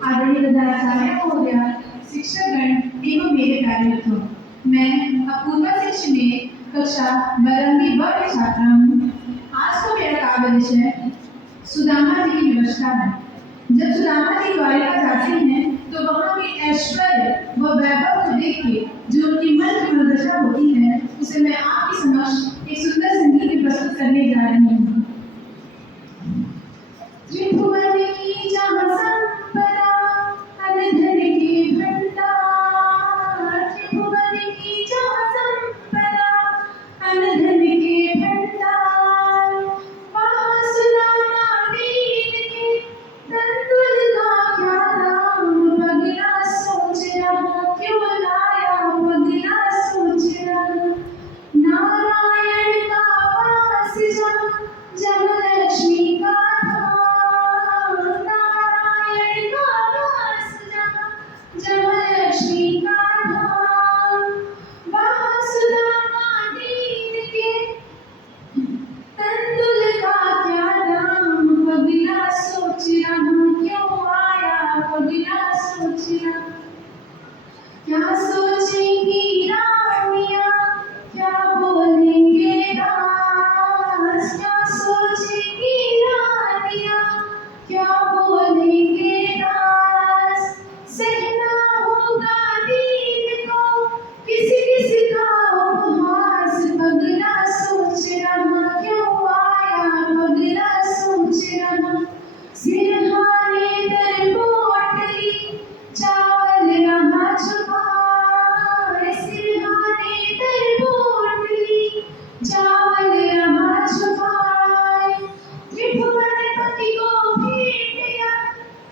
आदरणीय प्रधानाचार्य महोदय, शिक्षकगण एवं मेरे प्यारे मित्रों, मैं अपूर्वा शिक्षा में कक्षा 12वीं ब की छात्रा हूँ। आज का मेरा काव्य विषय सुदामा जी की विवशता है। जब सुदामा जी द्वारिका जाते हैं तो वहाँ के ऐश्वर्य व वैभव को देख के जो उनकी मन की मनोदशा होती है, उसे मैं आपके समक्ष एक सुंदर संगीत में प्रस्तुत करने जा रही हूँ। त्रिभुवन की जहाँ संपदा अनधन के भंडार, त्रिभुवन की जहाँ संपदा अनधन के भंडार, वहाँ सुदामा दीन के तंदुल का क्या दाम, पगला सोच रहा क्यों लाया, पगला सोच रहा। नारायण का वास जहाँ लक्ष्मी का धाम, नारायण का वास जहाँ लक्ष्मी का धाम, वहाँ सुदामा दीन के तंदुल का क्या दाम, पगला सोच रहा क्यों आया, पगला सोच रहा। क्या सोचेंगी रानियाँ, क्या बोलेंगे दास, क्या सोचेंगी रानियाँ, क्या बोलेंगे दास। सहना होगा दीन को किसी किसी का उपहास, पगला सोच रहा क्यों आया, पगला सोच रहा। सिरहाने दर पोटली चावल रहा छुपाए, सिरहाने दर पोटली चावल रहा छुपाए। त्रिभुवन पति को भेंटिया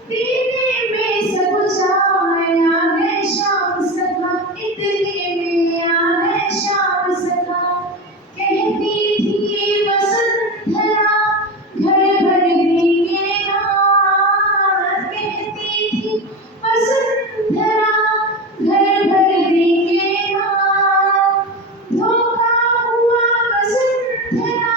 देने में सब जाए, आने शाम सखा इतने में आने शाम सखा। कहती थी वसुंधरा घर भर देंगे नाथ, कहती थी वसुंधरा घर भर देंगे नाथ। धोखा हुआ वसुंधरा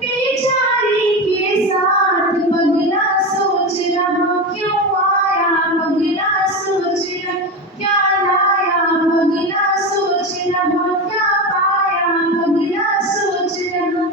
बेचारी के साथ, पगला सोच रहा क्यों आया, पगला सोच रहा क्या लाया, पगला सोच रहा क्या पाया, पगला सोच रहा।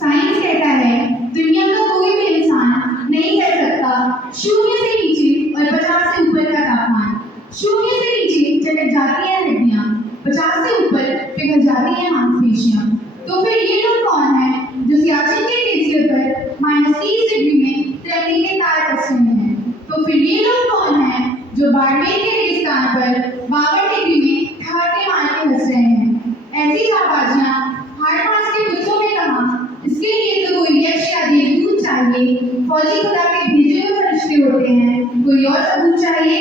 साइंस कहता है दुनिया का कोई भी इंसान नहीं कर सकता 0 से नीचे और 50 से ऊपर का तापमान। 0 से नीचे चटक जाती हैं हड्डियाँ, 50 से ऊपर पिघल जाती हैं मांसपेशियाँ। तो फिर ये लोग कौन है जो सियाचिन के ग्लेशियर पर -30 डिग्री में तैरने के तार कस रहे हैं? तो फिर ये लोग कौन है जो बाड़मेर के रेगिस्तान पर 52 डिग्री में ठहाके मार के हंस रहे हैं? ऐसी शाबाजियाँ हाड़ मास के कुत्तों में कहाँ, इसके लिए तो कोई यक्ष या देवदूत चाहिए, फौजी खुदा के भेजे हुए फरिश्ते होते हैं, कोई और सबूत चाहिए।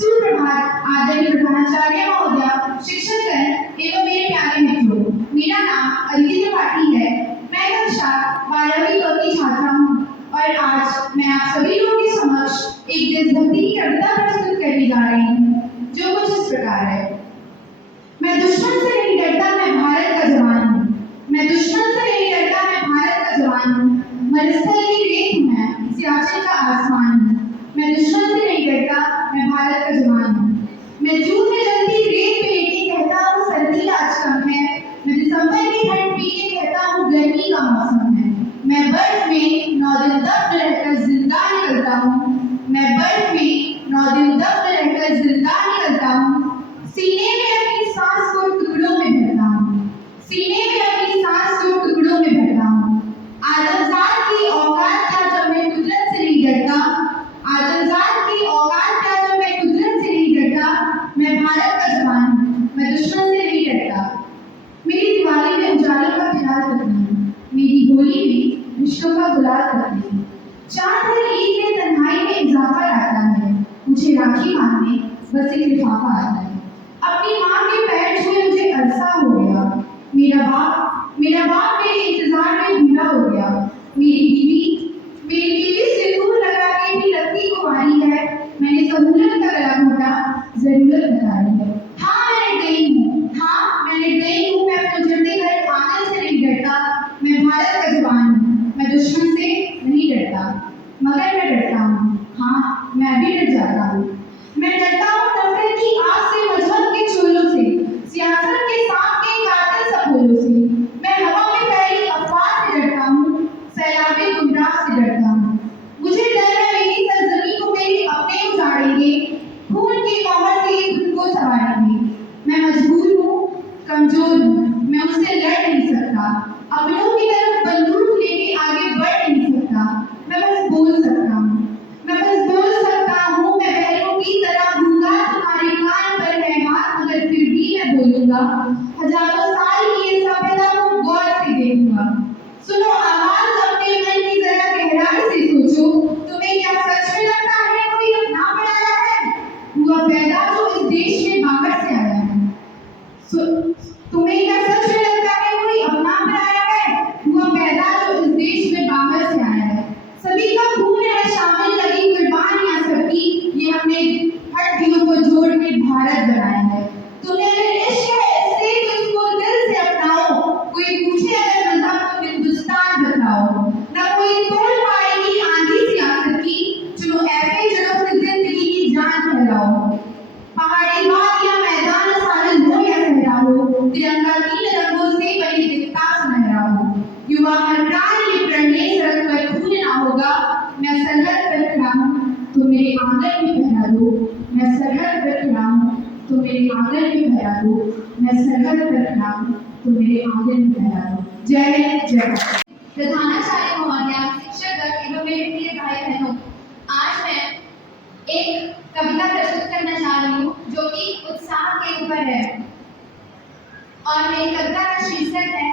सुप्रभात आदरणीय प्रधानाचार्य महोदय, शिक्षकगण एवं मेरे प्यारे मित्रों, मेरा नाम अदिति त्रिपाठी है। मैं कक्षा 12वीं ब की छात्रा हूँ और आज मैं आप सभी लोगों के समक्ष एक देशभक्ति की कविता प्रस्तुत करने जा रही हूँ, जो कुछ इस प्रकार है। मैं दुश्मन से नहीं डरता, मैं भारत का जवान हूँ। मैं दुश्मन से नहीं डरता, मैं भारत का जवान हूँ। मरुस्थल की रेत हूँ मैं, सियाचिन का आसमान हूँ। मैं दुश्मन से नहीं डरता, मैं भारत का जवान हूँ। मैं जून में जलती रेत पे लेटे कहता हूँ सर्दी आज कम है। मैं दिसंबर की ठंड पी के कहता हूँ गर्मी का मौसम है। मैं बर्फ में 9 दिन दफ्न रहकर जिंदा निकलता हूँ। मैं बर्फ में 9 दिन दफ्न रहकर जिंदा निकलता हूँ। सीने में अपनी सांस को टुकड़ों में भरता हूँ, सीने में अपनी सांस को टुकड़ों में भरता हूँ। आदमजात की औकात क्या जब मैं कुदरत से नहीं डरता, आदमजात की औकात क्या जब मैं कुदरत से नहीं डरता। मैं भारत का जवान हूँ, मैं दुश्मन से नहीं डरता। मेरी दिवाली में उजाले का ख्याल रखती हूँ, मेरी होली में रिश्तों का गुलाल करती हूँ। चांद हर ईद में तन्हाई में इजाफा लाता है, मुझे राखी बांधने बस एक लिफाफा आता है। अपनी माँ के पैर छुए मुझे अरसा हो गया, मेरा बाप मेरे इंतजार में भूला हो गया। मेरी बीवी सिंदूर लगा के भी लगती कुंवारी है। मैंने सहूलत का गला घोटा, जरूरत बताई है। हाँ मैंने गई हूँ, मैं अपने उजड़ते घर आंगन से नहीं डरता। मैं भारत का जवान हूँ, मैं दुश्मन से नहीं डरता, मगर मैं डरता हूँ। हाँ मैं मैं भी डर जाता हूँ। मैं डरता हूँ नफरत की आग से, मजहब के चोलों से, सियासत के सांप के कातिल सपोलों से। मैं हवा में फैली अफवाह से डरता हूँ, सैलाबे गुमराह से डरता हूँ। मुझे डर है मेरी सरजमी को मेरे अपने उजाड़ेंगे, खून के मोहर से खुद को संवारेंगे। मैं मजबूर हूँ, कमजोर हूँ, मैं उससे लड़ नहीं सकता, अपनों की तरफ बंदूक लेके आगे बढ़ नहीं सकता। मैं बस बोल सकता हूँ, मैं बस बोल सकता हूँ। मैं बहरों की तरह गूंगा, तुम्हारे कान पर है हाथ, मगर फिर भी मैं बोलूंगा। हजारों साल की ये सभ्यता को गौर से देखूंगा। सुनो आवाज अपने मन की जरा गहराई से सोचो, तुम्हें क्या सच में लगता है कोई अपना बनाया है? हुआ पैदा जो इस देश में बाहर से आया है। तुम्हें क्या सच में लगता है कोई अपना बनाया है? हुआ पैदा जो इस देश में बाहर से आया है। सभी का खून है शामिल, लगी कुर्बानियां सबकी, ये हमने हड्डियों को जोड़ के भारत बनाया है। तुम्हें अगर इश्क है इससे तो इसको दिल से अपनाओ। कोई पूछे अगर मजहब तो हिंदुस्तान बताओ। ना कोई तोड़ पाएगी आंधी सियासत की, चलो ऐसे जड़ों से जिंदगी की जान फैलाओ। पहाड़ी वादियां मैदान सारे हो या सहरा हो, तिरंगा 3 रंगों से बनी दिखता सुनहरा हो। युवा हर प्राण ये प्रणय सड़क पर खून ना होगा। मैं सरहद पर खड़ा हूँ तो मेरे आंगन में पहरा दो। मैं सरहद पर खड़ा हूँ तो मेरे आंगन में पहरा दो। मैं सरहद पर खड़ा हूँ तो मेरे आंगन में पहरा दो। जय हिंद, जय भारत। प्रधानाचार्य महोदया, शिक्षक एवं मेरे प्रिय भाई बहनों, आज मैं एक कविता प्रस्तुत करना चाह रही हूँ जो कि उत्साह के ऊपर है और मेरी कविता का शीर्षक है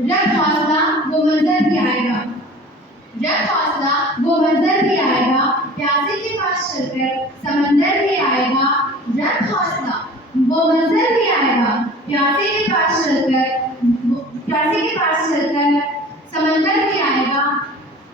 रख हौसला वो मंजर भी आएगा। रख हौसला वो मंजर भी आएगा, प्यासे के पास चलकर समंदर भी आएगा। रख हौसला वो मंजर भी आएगा, प्यासे के पास चलकर समंदर भी आएगा।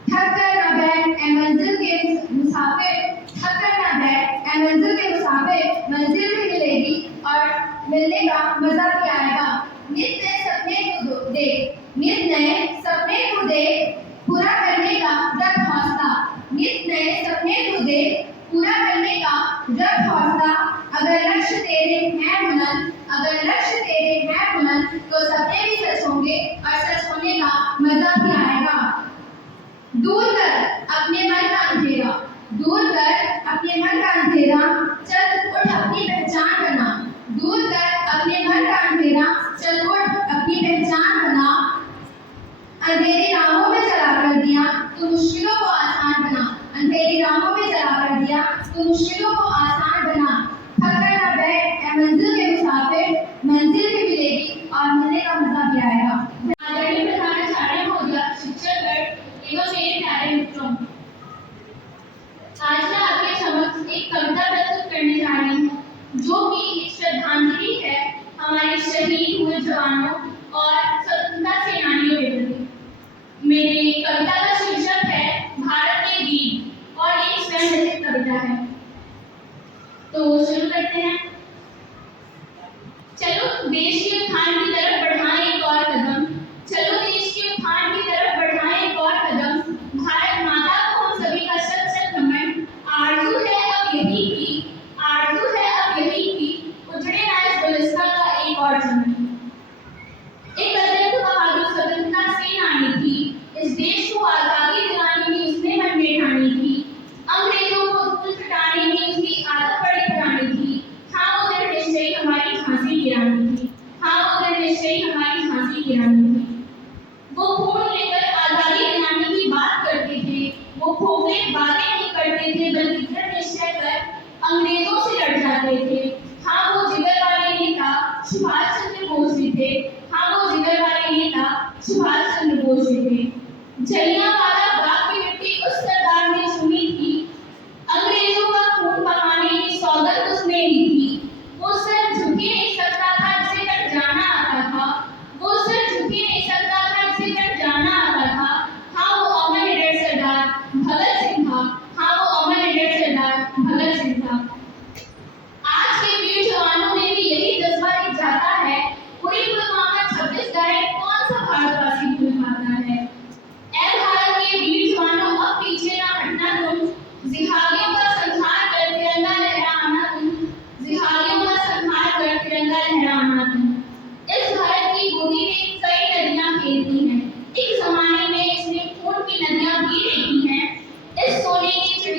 थक कर न बैठ ए मंजिल के मुसाफिर, थक कर न बैठ ए मंजिल के मुसाफिर, मंजिल भी मिलेगी और मिलने का मजा भी आएगा। नित नए सपने को देख, नित नए सपने को देख, पूरा करने का रख हौसला। नित नए सपने को देख, पूरा करने का रख हौसला। अगर लक्ष्य तेरे हैं बुलंद, अगर लक्ष्य तेरे हैं बुलंद, तो सपने भी सच होंगे और सच होने का मजा भी आएगा। दूर कर अपने मन का अंधेरा, दूर कर अपने मन का अंधेरा, चल उठ अपनी पहचान बना। दूर कर अपने मन का अंधेरा, चल उठ अपनी पहचान बना। अंधेरी राहों में चला कर दिया तो मुश्किलों को आसान बना। अंधेरी राहों में चला कर दिया तो मुश्किलों को आसान बना। थक कर न बैठ ए मंजिल के मुसाफिर, मंजिल भी मिलेगी और मिलने का मजा भी आएगा। आदरणीय प्रधानाचार्य महोदया, शिक्षक एवं मेरे प्यारे मित्रों, आज मैं आपके समक्ष एक कविता प्रस्तुत करने जा रही हूँ जो कि एक श्रद्धांजलि है हमारे शहीद हुए जवानों और स्वतंत्रता सेनानियों के प्रति। मेरी कविता का शीर्षक है भारत के वीर और एक स्वयं रचित कविता है। तो शुरू करते हैं। चलो देश के उत्थान की तरफ बढ़ाएं एक और कदम, चलो देश के उत्थान की तरफ बढ़ाएं एक और कदम। भारत माता को हम सभी का शत शत नमन। आरज़ू है अब यही की, आरज़ू है अब यही की, उजड़े ना इस गुलिस्तां का एक और चमन। एक अत्यंत बहादुर स्वतंत्रता सेनानी थी, इस देश को आजादी दिलाने की उसने मन ठानी थी। अंग्रेजों को धूल चटाने की उसकी आदत बड़ी पुरानी थी। हाँ वो दृढ़ निश्चयी हमारी झांसी की रानी थी, हाँ वो दृढ़ निश्चयी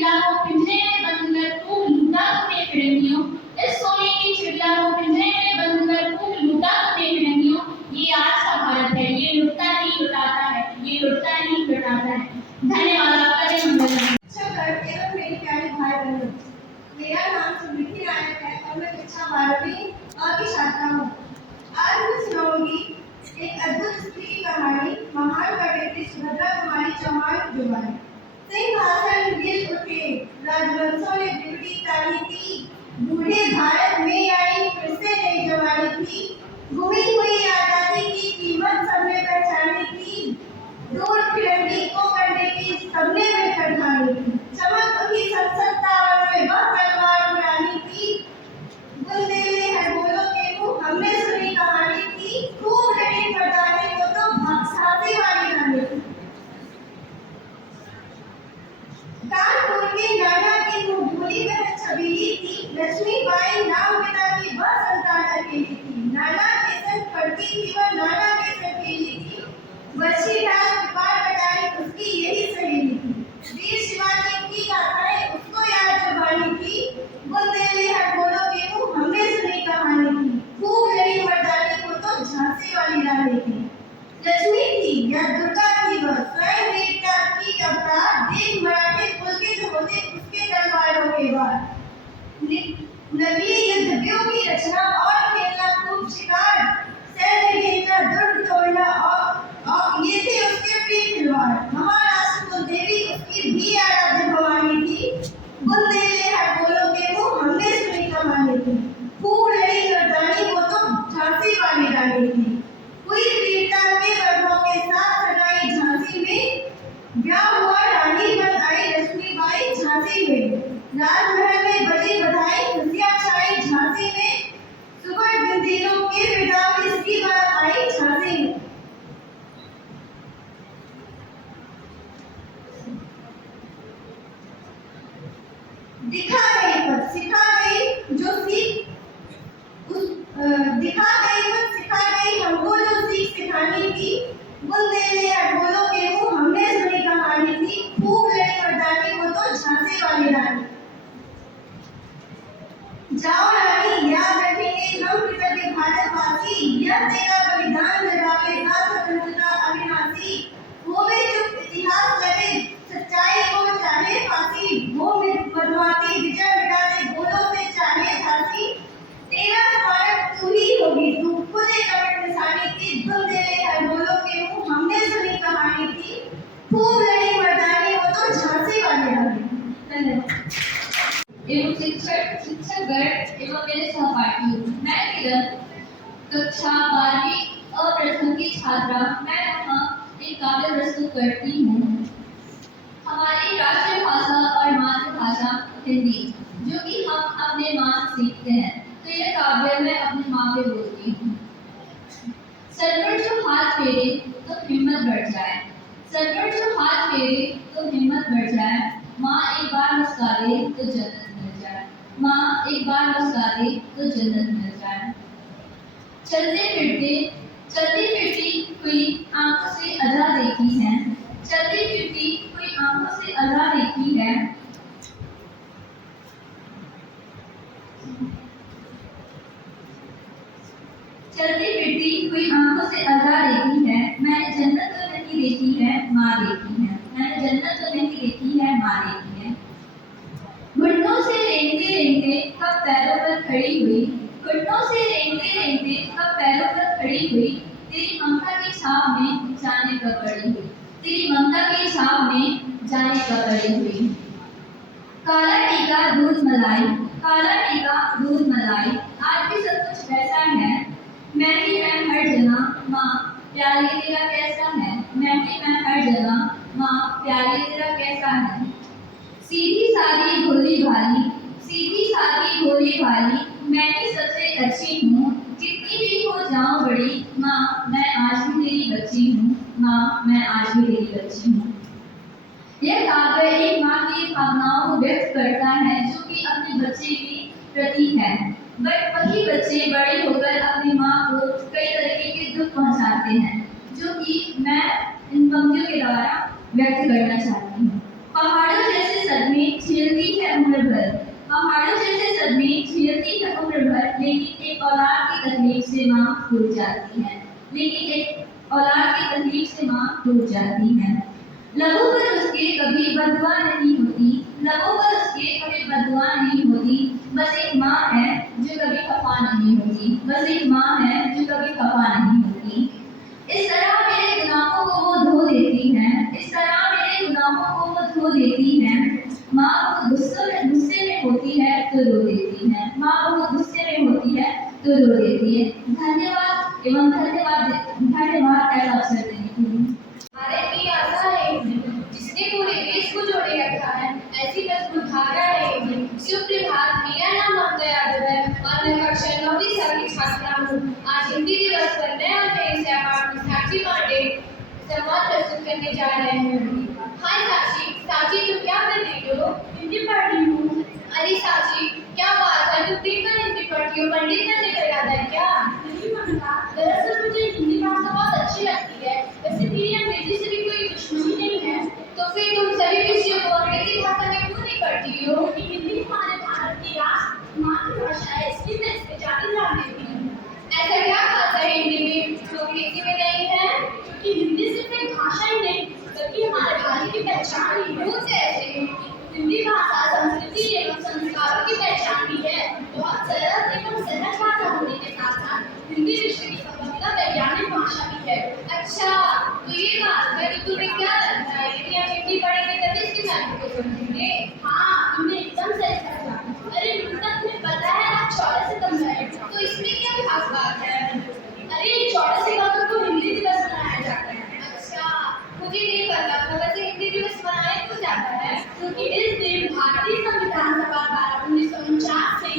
चिड़िया को पिंजरे में बंद कर खूब लूटा तूने फिरंगियों, इस सोने की चिड़िया को पिंजरे में बंद कर खूब लूटा तूने फिरंगियों। ये आज का भारत है, ये लुटता नहीं लुटाता है, ये लुटता नहीं लुटाता है। धन्यवाद आपका। जय मंगल। एवं मेरे प्यारे भाई बहनों, मेरा नाम सुमिति नायक है और मैं कक्षा 12वीं की छात्रा हूँ। आज मैं सुनाऊंगी एक अद्भुत स्त्री की कहानी, महान कवयित्री सुभद्रा कुमारी चौहान की जुबानी। सिंहासन गिर उठे, राजवंशों ने बिगड़ी ताली थी, बूढ़े भारत में आई फिर से नई जवानी थी। गुमी हुई आजादी की कीमत सबने पहचानी थी, दूर फिरंगी को करने की सबने मिलकर ठानी थी। चमक उठी संसद टावर में वह तलवार उड़ानी थी, बुंदेले हरबोलों के मुंह हमने सुनी कहानी थी। खूब लड़ी मर्दानी को तो भक्साती वाली रानी थी। कानपुर के नाना की मुंह भूली बहन छबीली थी, लक्ष्मीबाई नाम पिता की वह संतान अकेली थी। नाना के संग पढ़ती थी वह, नाना के संग खेली थी, बच्ची ढाल कृपाल कटारी उसकी यही सहेली थी। वीर शिवाजी की गाथाएं उसको याद जुबानी थी, बुंदेले हरबोलों के मुंह हमने सुनी कहानी थी। खूब लड़ी मर्दानी को तो झांसी वाली रानी थी। लक्ष्मी थी या दुर्गा थी वह, स्वयं वीरता की अवतार, देख मराठे पुलकित होते उसके तलवारों के वार। नकली युद्ध व्यूह की रचना और खेलना खूब शिकार, सैन्य घेरना दुर्ग तोड़ना और ये थे उसके प्रिय खिलवाड़। महाराष्ट्र कुलदेवी उसकी भी आराध्य भवानी थी, बुंदेले हरबोलों के मुंह हमने सुनी कहानी थी। खूब लड़ी मर्दानी वो तो झांसी वाली रानी थी। हुई वीरता के वैभव के साथ सगाई झांसी में, ब्याह हुआ रानी बन आई लक्ष्मीबाई झांसी में। राजमहल में बजी बधाई खुशियां छाई झांसी में, सुबह दिनों के विदा इसकी बात आई झांसी में। दिखा गई पद सिखा गई जो सीख दिखा गई पद सिखा गई हमको जो सीख सिखानी थी, बुंदेले हरबोलों के मुंह हमने सुनी कहानी थी। खूब लड़ी मर्दानी वो तो झांसी वाली रानी। जाओ रानी याद रखेंगे हम कृतज्ञ भारतवासी, यह तेरा बलिदान लगावेगा स्वतंत्रता अविनाशी। होवे चुप इतिहास लगे सच्चाई को चाहे फांसी, वो मधुमाती विजय मिटाते गोलों से चाहे झांसी। तेरा स्मारक तू ही होगी, तू खुद एक अमिट निशानी थी, बुंदेले हरबोलों के मुंह हमने सुनी कहानी थी। खूब लड़ी मर्दानी वो तो झांसी वाली रानी। धन्यवाद। एवं शिक्षकगण एवं मेरे सहपाठियों, मैं किरण कक्षा 12वीं प्रथम की छात्रा, मैं यहाँ एक काव्य प्रस्तुत करती हूँ। हमारी राष्ट्रीय भाषा और मातृभाषा हिंदी, जो कि हम अपने माँ से सीखते हैं, तो यह काव्य मैं अपनी माँ पे बोलती हूँ। सर पर जो हाथ फेरे तो हिम्मत बढ़ जाए, सर पर जो हाथ फेरे तो हिम्मत बढ़ जाए। माँ एक बार मुस्का दे तो जन्नत मिल जाए, माँ एक बार मुस्का दे तो जन्नत मिल जाए। चलती फिरती हुई आंखों से अदा देखी है, चलती फिरती हुई आंखों से अदा देखी है। चलती फिरती हुई आंखों से अदा देखी है, मैंने जन्नत तो नहीं देखी है माँ देखी है, मैंने जन्नत तो नहीं देखी है माँ देखी है। घुटनों से रेंगते रेंगते कब पैरों पर खड़ी हुई, घुटनों से रेंगते रेंगते कब पैरों पर खड़ी हुई। तेरी ममता की छाप में जाने कब पड़ी हुई, तेरी ममता की छाप में जाने कब पड़ी हुई। काला टीका दूध मलाई, काला टीका दूध मलाई, आज भी सब कुछ वैसा है। मैं भी मैं हर जगह माँ प्यारी तेरा कैसा है, मैं भी मैं हर जगह माँ प्यारी तेरा कैसा है। सीधी सादी भोली भाली, सीधी सादी भोली भाली, मैं भी सबसे अच्छी हूँ। जितनी भी हो जाऊँ बड़ी माँ, मैं आज भी तेरी बच्ची हूँ, माँ मैं आज भी तेरी बच्ची हूँ। यह काव्य एक माँ की भावनाओं को व्यक्त करता है, जो कि अपने बच्चे की प्रति है। बट वही बच्चे बड़े होकर अपनी माँ को कई तरीके के दुख पहुँचाते हैं, जो कि मैं इन पंक्तियों के द्वारा व्यक्त करना चाहती हूँ। पहाड़ों जैसे सदमे भूल जाती है, लेकिन एक औलाद की तकलीफ से माँ टूट जाती है। लबों पर उसके कभी बददुआ नहीं होती, लबों पर उसके कभी बददुआ नहीं होती, बस एक माँ है जो कभी खफा नहीं होती, बस एक माँ है जो कभी खफा नहीं होती। इस तरह मेरे गुनाहों को वो धो देती है, इस तरह मेरे गुनाहों को वो धो देती है। माँ बहुत गुस्से में होती है तो रो देती है, माँ बहुत गुस्से में होती है तो रो देती है। धन्यवाद एवं धन्यवाद ऐसा अवसर देने के लिए। भारत की आशा है जिसने पूरे देश को जोड़े रखा है, ऐसी मजबूत धारा है। सुप्रभात, मेरा नाम अमृता यादव है और मैं कक्षा 9वीं की छात्रा हूँ। आज हिंदी दिवस पर मैं और मेरी सहपाठी साक्षी पांडे संवाद प्रस्तुत करने जा रहे हैं। हाय साक्षी, तुम क्या कर रही हो? हिंदी पढ़ रही हूँ। अरे साक्षी, क्या बात है, तुम दिन भर हिंदी पढ़ती हो, पंडित बनने का इरादा है क्या? नहीं ममता, दरअसल मुझे हिंदी भाषा बहुत अच्छी लगती है। वैसे मेरी अंग्रेजी से भी कोई दुश्मनी नहीं है। तो फिर तुम सभी विषयों को अंग्रेजी भाषा में क्यों नहीं पढ़ती हो? क्योंकि हिंदी हमारे भारत की मातृभाषा है, इसलिए मैं इसमें जाके ध्यान देती हूँ। ऐसा क्या खास है हिंदी में जो अंग्रेजी में नहीं है? क्योंकि हिंदी सिर्फ एक भाषा ही नहीं बल्कि हमारे भारत की पहचान ही है। वो कैसे? हिंदी भाषा संस्कृति एवं संस्कारों की पहचान भी है। बहुत सरल एवं सहज भाषा होने के साथ साथ हिंदी विश्व की सबसे वैज्ञानिक भाषा भी है। अच्छा, तो ये बात है कि तुम्हें क्या लगता है कि हम हिंदी पढ़ेंगे तभी इसके महत्व को समझेंगे? हाँ, तुमने एकदम सही समझा। अरे ममता, तुम्हें पता है आज 14 सितंबर है, तो इसमें क्या खास बात है? अरे 14 सितंबर को हिंदी दिवस मनाया जाता है। अच्छा, मुझे नहीं पता था। वैसे हिंदी दिवस मनाया क्यों जाता है? क्योंकि इस दिन भारतीय संविधान सभा द्वारा 1949 से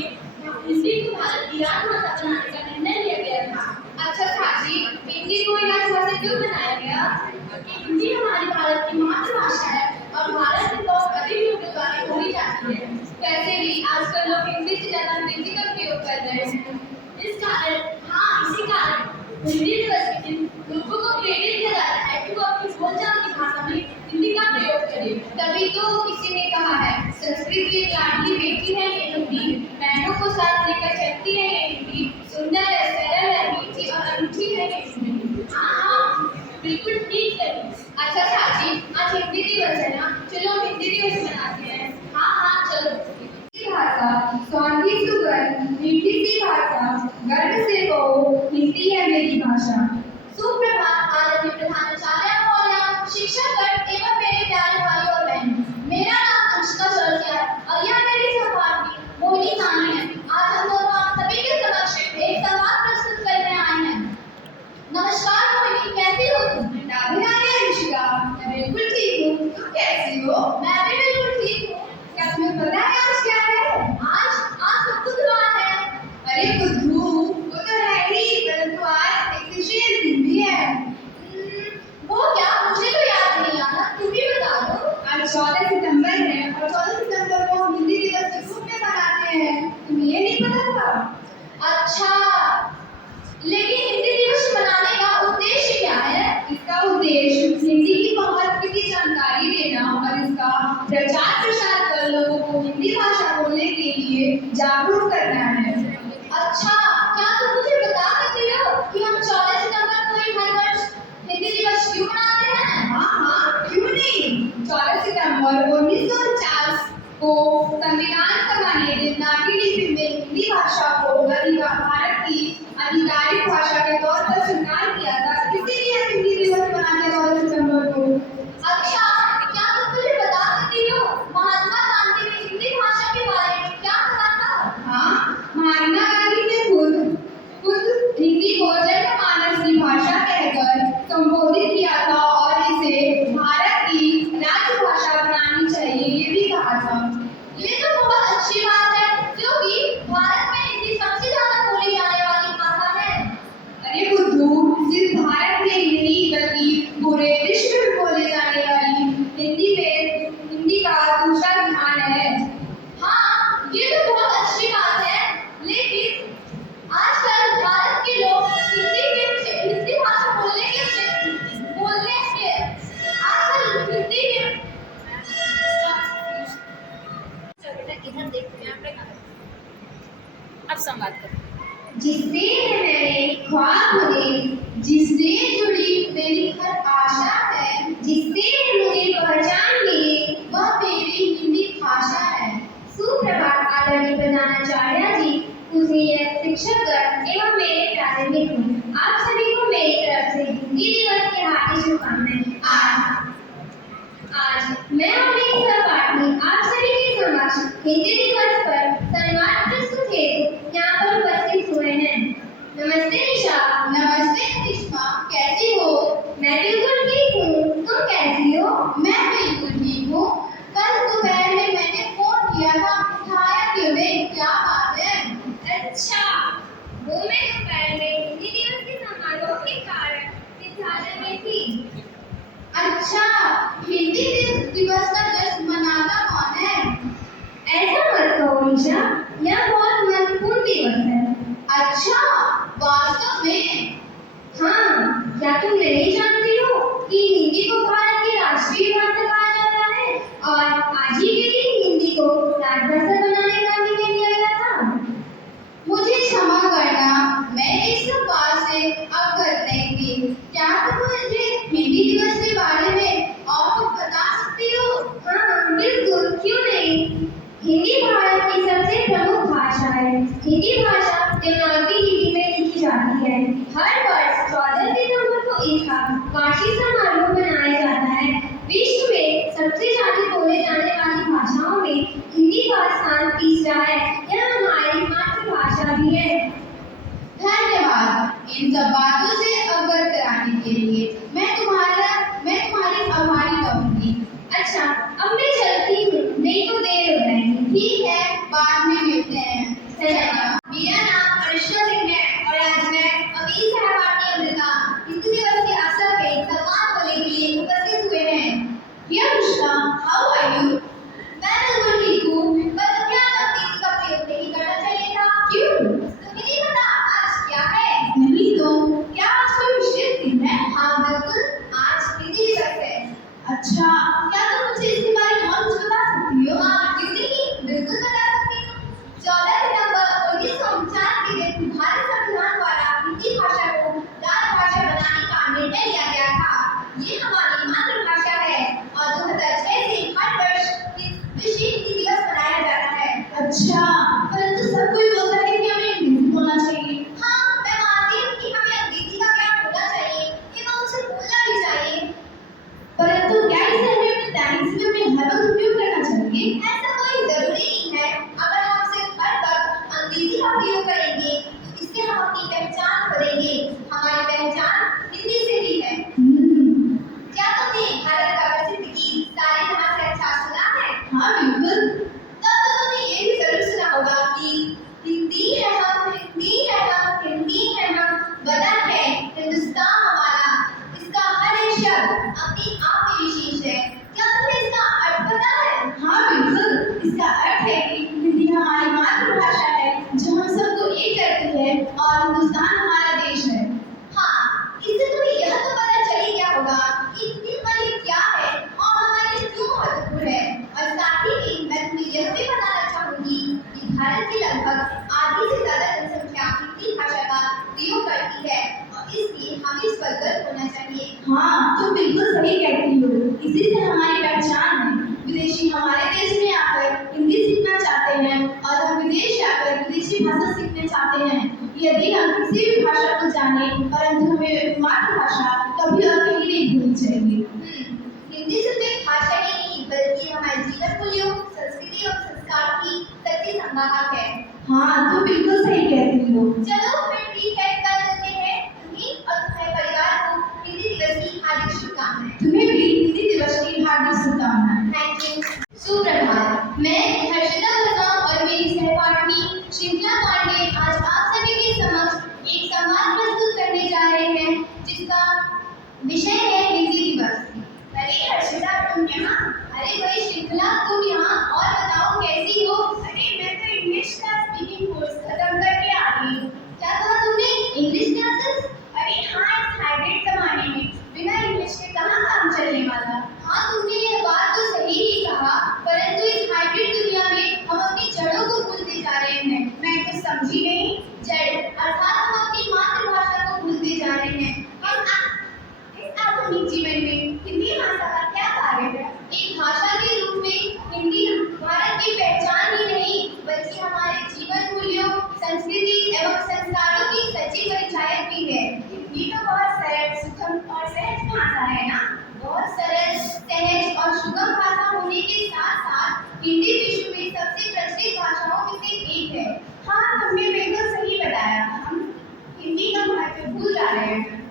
हिंदी को भारत की राजभाषा बनाने का निर्णय लिया गया था। अच्छा साक्षी, हिंदी को राजभाषा क्यों बनाया गया? क्योंकि हिंदी हमारे भारत की मातृभाषा है और भारत में बहुत अधिक लोगों द्वारा बोली जाती है। वैसे भी आजकल लोग हिंदी से ज्यादा अंग्रेजी का प्रयोग कर रहे हैं। इस कारण इसी कारण हिंदी दिवस के दिन लोगों को प्रेरित किया जाता है कि वो अपनी बोलचाल की भाषा में हिंदी का प्रयोग करें। तभी तो किसी ने कहा है, संस्कृत की लाडली बेटी है ये हिंदी, बहनों को साथ लेकर चलती है ये हिंदी, सुंदर है, सरल है, मीठी और अनूठी है ये हिंदी। हाँ, बिल्कुल ठीक है। अच्छा साक्षी, आज हिंदी दिवस है ना, चलो हिंदी दिवस मनाते हैं। हाँ, चलो। भाषा स्वांगी सुगंध, मीठी सी भाषा, गर्व से कहो हिंदी है मेरी भाषा। सुप्रभात आदरणीय प्रधानाचार्य महोदय, शिक्षकगण एवं मेरे प्यारे भाई और बहन, मेरा नाम अंशिका चौरसिया है और यह मेरी सहपाठी मोहिनी सानी है। आज हम दोनों आप सभी के समक्ष एक संवाद प्रस्तुत करने आए हैं। नमस्कार मोहिनी, कैसी हो तुम? राधे राधे अंशिका, मैं बिल्कुल ठीक हूँ। तुम कैसी हो? मैं भी बिल्कुल ठीक हूँ। क्या तुम्हें पता है आज क्या है? आज तो बुधवार है। अरे बुद्धू, वो तो है ही, परंतु आज एक विशेष दिन भी है। वो क्या? मुझे तो याद नहीं आ रहा, तुम ही बता दो। आज 14 सितंबर है और 14 सितंबर को हम हिंदी दिवस के रूप में मनाते हैं। तुम्हें ये नहीं पता था? अच्छा, लेकिन हिंदी दिवस मनाने का उद्देश्य क्या है? इसका उद्देश्य हिंदी की महत्व की जानकारी देना और इसका प्रचार प्रसार कर लोगों को हिंदी भाषा बोलने के लिए जागरूक करना है। अच्छा, क्या तुम मुझे बता सकते हो कि हम 14 सितंबर को ही हर वर्ष हिंदी दिवस क्यों मनाते हैं? हाँ, क्यों नहीं। 14 सितंबर 1949 को संविधान सभा ने देवनागरी लिपि में हिंदी भाषा को भारत की आधिकारिक भाषा के तौर पर स्वीकार किया था, इसीलिए हम हिंदी दिवस मनाते हैं 14 सितंबर को। अच्छा, क्या तुम मुझे बता सकती हो महात्मा गांधी ने हिंदी भाषा के बारे में क्या कहा था? हाँ, महात्मा गांधी ने खुद हिंदी को जनमानस की भाषा कहकर संबोधित किया था और इसे भारत की राजभाषा बनानी चाहिए ये भी कहा था। ये तो बहुत अच्छी बात है, क्योंकि भारत में हिंदी सबसे ज्यादा बोली जाने वाली भाषा है। अरे बुद्धू, सिर्फ भारत में ही नहीं बल्कि पूरे विश्व में बोले जाने वाली हिंदी का दूसरा स्थान है। हाँ, ये तो बहुत अच्छी बात है, लेकिन आजकल भारत के लोग हिंदी भाषा बोलने के आजकल हिंदी के इधर देखते हैं, अब संवाद करें। जिससे मैंने ख्वाब बुने, जिससे जुड़ी मेरी हर आशा है, जिससे मुझे पहचान मिली, वह मेरी हिंदी भाषा है। सुप्रभात आदरणीय प्रधानाचार्य जी, पूजनीय शिक्षकगण एवं मेरे प्यारे मित्र, आप सभी को मेरी तरफ से हिंदी दिवस की हार्दिक शुभकामनाएं। आज मैं और मेरी सहपाठी आप सभी के समक्ष हिंदी दिवस पर संवाद प्रस्तुत हेतु यहाँ पर उपस्थित हुए हैं। नमस्ते निशा। नमस्ते करिश्मा, कैसी हो? मैं बिल्कुल ठीक हूँ, तुम कैसी हो? मैं बिल्कुल ठीक हूँ। कल दोपहर में मैंने फोन किया था, उठाया क्यों नहीं? क्या बात है? अच्छा, वो मैं दोपहर में हिंदी दिवस के समारोह के कारण विद्यालय में थी। अच्छा, हिंदी दिवस का जश्न मनाता कौन है? ऐसा मत कहो निशा, यह बहुत महत्वपूर्ण दिवस है। अच्छा, वास्तव में? हाँ, क्या तुम नहीं जानती हो कि हिंदी को भारत की राष्ट्रीय भाषा कहा जाता है और आज ही के दिन हिंदी को राजभाषा बनाने का निर्णय लिया गया था। मुझे क्षमा करना, मैं इस बात से अवगत नहीं थी। क्या तुम मुझे हिंदी दिवस के बारे में और कुछ बता सकती हो? हाँ, बिल्कुल, क्यों नहीं। हिंदी भारत की सबसे प्रमुख भाषा है। हिंदी भाषा देवनागरी लिपि में लिखी जाती है। हर वर्ष 14 सितंबर को इसका वार्षिक समारोह मनाया जाता है। विश्व में सबसे ज्यादा बोले जाने वाली भाषाओं में हिंदी का स्थान तीसरा है। यह हमारी मातृभाषा भी है। धन्यवाद इन सब बातों से अवगत कराने के लिए। मैं तुम्हारी आभारी रहूंगी। अच्छा, अब मैं चलती हूँ, नहीं तो देर हो जाएगी। ठीक है, बाद में मिलते हैं। धन्यवाद। मेरा नाम अर्षा सिंह है और आज मैं अपनी सहपाठी अमृता हिंदी दिवस के अवसर पे संवाद बोलने के लिए उपस्थित हुए हैं। Dear Anushka, how are you? मैं बिल्कुल ठीक हूँ, पर क्या तकनीक का प्रयोग नहीं करना चाहिए था? क्यों? तुम्हें नहीं पता आज क्या है? नहीं तो, क्या आज कोई विशेष दिन है? हाँ बिल्कुल, आज हिंदी दिवस है। अच्छा, क्या तुम मुझे इसके बारे में और कुछ बता सकती हो? हाँ, क्यों नहीं, बिल्कुल बता सकती हूँ। 14 सितंबर 1949 के दिन भारत संविधान द्वारा हिंदी भाषा को राजभाषा बनाने का निर्णय लिया गया था। ये हमारी मातृभाषा है और 2006 से हर वर्ष विश्व हिंदी दिवस मनाया जाता है। अच्छा, परंतु सब कोई बोलता है कि हमें इंग्लिश बोलना चाहिए। हाँ, मैं मानती हूँ कि हमें अंग्रेजी का ज्ञान होना चाहिए एवं उसे बोलना भी चाहिए। परंतु क्या इसे हमें अपने दैनिक जीवन में हर वक्त उपयोग करना चाहिए? ऐसा कोई जरूरी नहीं है। अगर हम सिर्फ हर वक्त अंग्रेजी का उपयोग करेंगे तो इससे हम अपनी पहचान करेंगे। हमारी पहचान हिंदी से ही है। क्या तुमने भारत का प्रसिद्ध गीत सारे जहां से अच्छा सुना है? हाँ बिल्कुल। तब तो तुमने ये भी जरूर सुना होगा कि हिंदी है हम, हिंदी है हम, हिंदी है हम, वतन है हिंदुस्तान हमारा। इसका हर एक शब्द अपने आप में विशेष है। क्या तुम्हें इसका अर्थ पता है? हाँ बिल्कुल, इसका अर्थ है कि हिंदी हमारी मातृभाषा है जो हम सबको एक करती है और हिंदुस्तान हमारा देश है। हाँ, इससे तुम्हें यह तो पता चल ही गया होगा कि हिंदी हमारी क्या है और हमारे लिए क्यों महत्वपूर्ण है। और साथ ही मैं तुम्हें यह भी बताना चाहूंगी कि भारत की लगभग आधी से ज्यादा जनसंख्या हिंदी भाषा का प्रयोग करती है और इसलिए हमें इस पर गर्व होना चाहिए। हाँ, तुम बिल्कुल सही कहती हो। इसी से हमारी पहचान है। विदेशी हमारे देश में आकर हिंदी सीखना चाहते हैं और हम विदेश जाकर विदेशी भाषा सीखना चाहते हैं। यदि हम किसी भी भाषा को जाने परंतु हमें मातृभाषा कभी और कहीं नहीं भूलनी चाहिए। हिंदी सिर्फ एक भाषा ही नहीं बल्कि हमारे जीवन मूल्यों, संस्कृति और संस्कार की सच्ची संवाहक है। हाँ, तुम बिल्कुल सही कहती हो। चलो फिर ठीक है, कल मिलते हैं। तुम्हें और तुम्हारे परिवार को हिंदी दिवस की हार्दिक शुभकामनाएं। तुम्हें भी हिंदी दिवस की हार्दिक शुभकामनाएं। Thank you. सुप्रभात, मैं हर्षिता वर्मा और मेरी सहपाठी श्रृंखला पांडे आज आप सभी के समक्ष एक संवाद प्रस्तुत करने जा रहे हैं जिसका विषय है हिंदी दिवस। अरे हर्षिता, तुम यहाँ? अरे भाई श्रृंखला, तुम यहाँ? और बताओ कैसी हो? अरे मैं तो इंग्लिश का स्पीकिंग कोर्स खत्म करके आ गई हूँ। क्या बल्कि हमारे जीवन मूल्यों, संस्कृति एवं संस्कारों की सच्ची परिचायक भी है। हिंदी तो बहुत सरल, सुगम और सहज भाषा है ना। बहुत सरल, सहज और सुगम भाषा होने के साथ साथ हिंदी विश्व में सबसे प्रचलित भाषाओं में से एक है। हाँ, तुमने बिल्कुल सही बताया। हम हिंदी का महत्व भूल जा रहे हैं।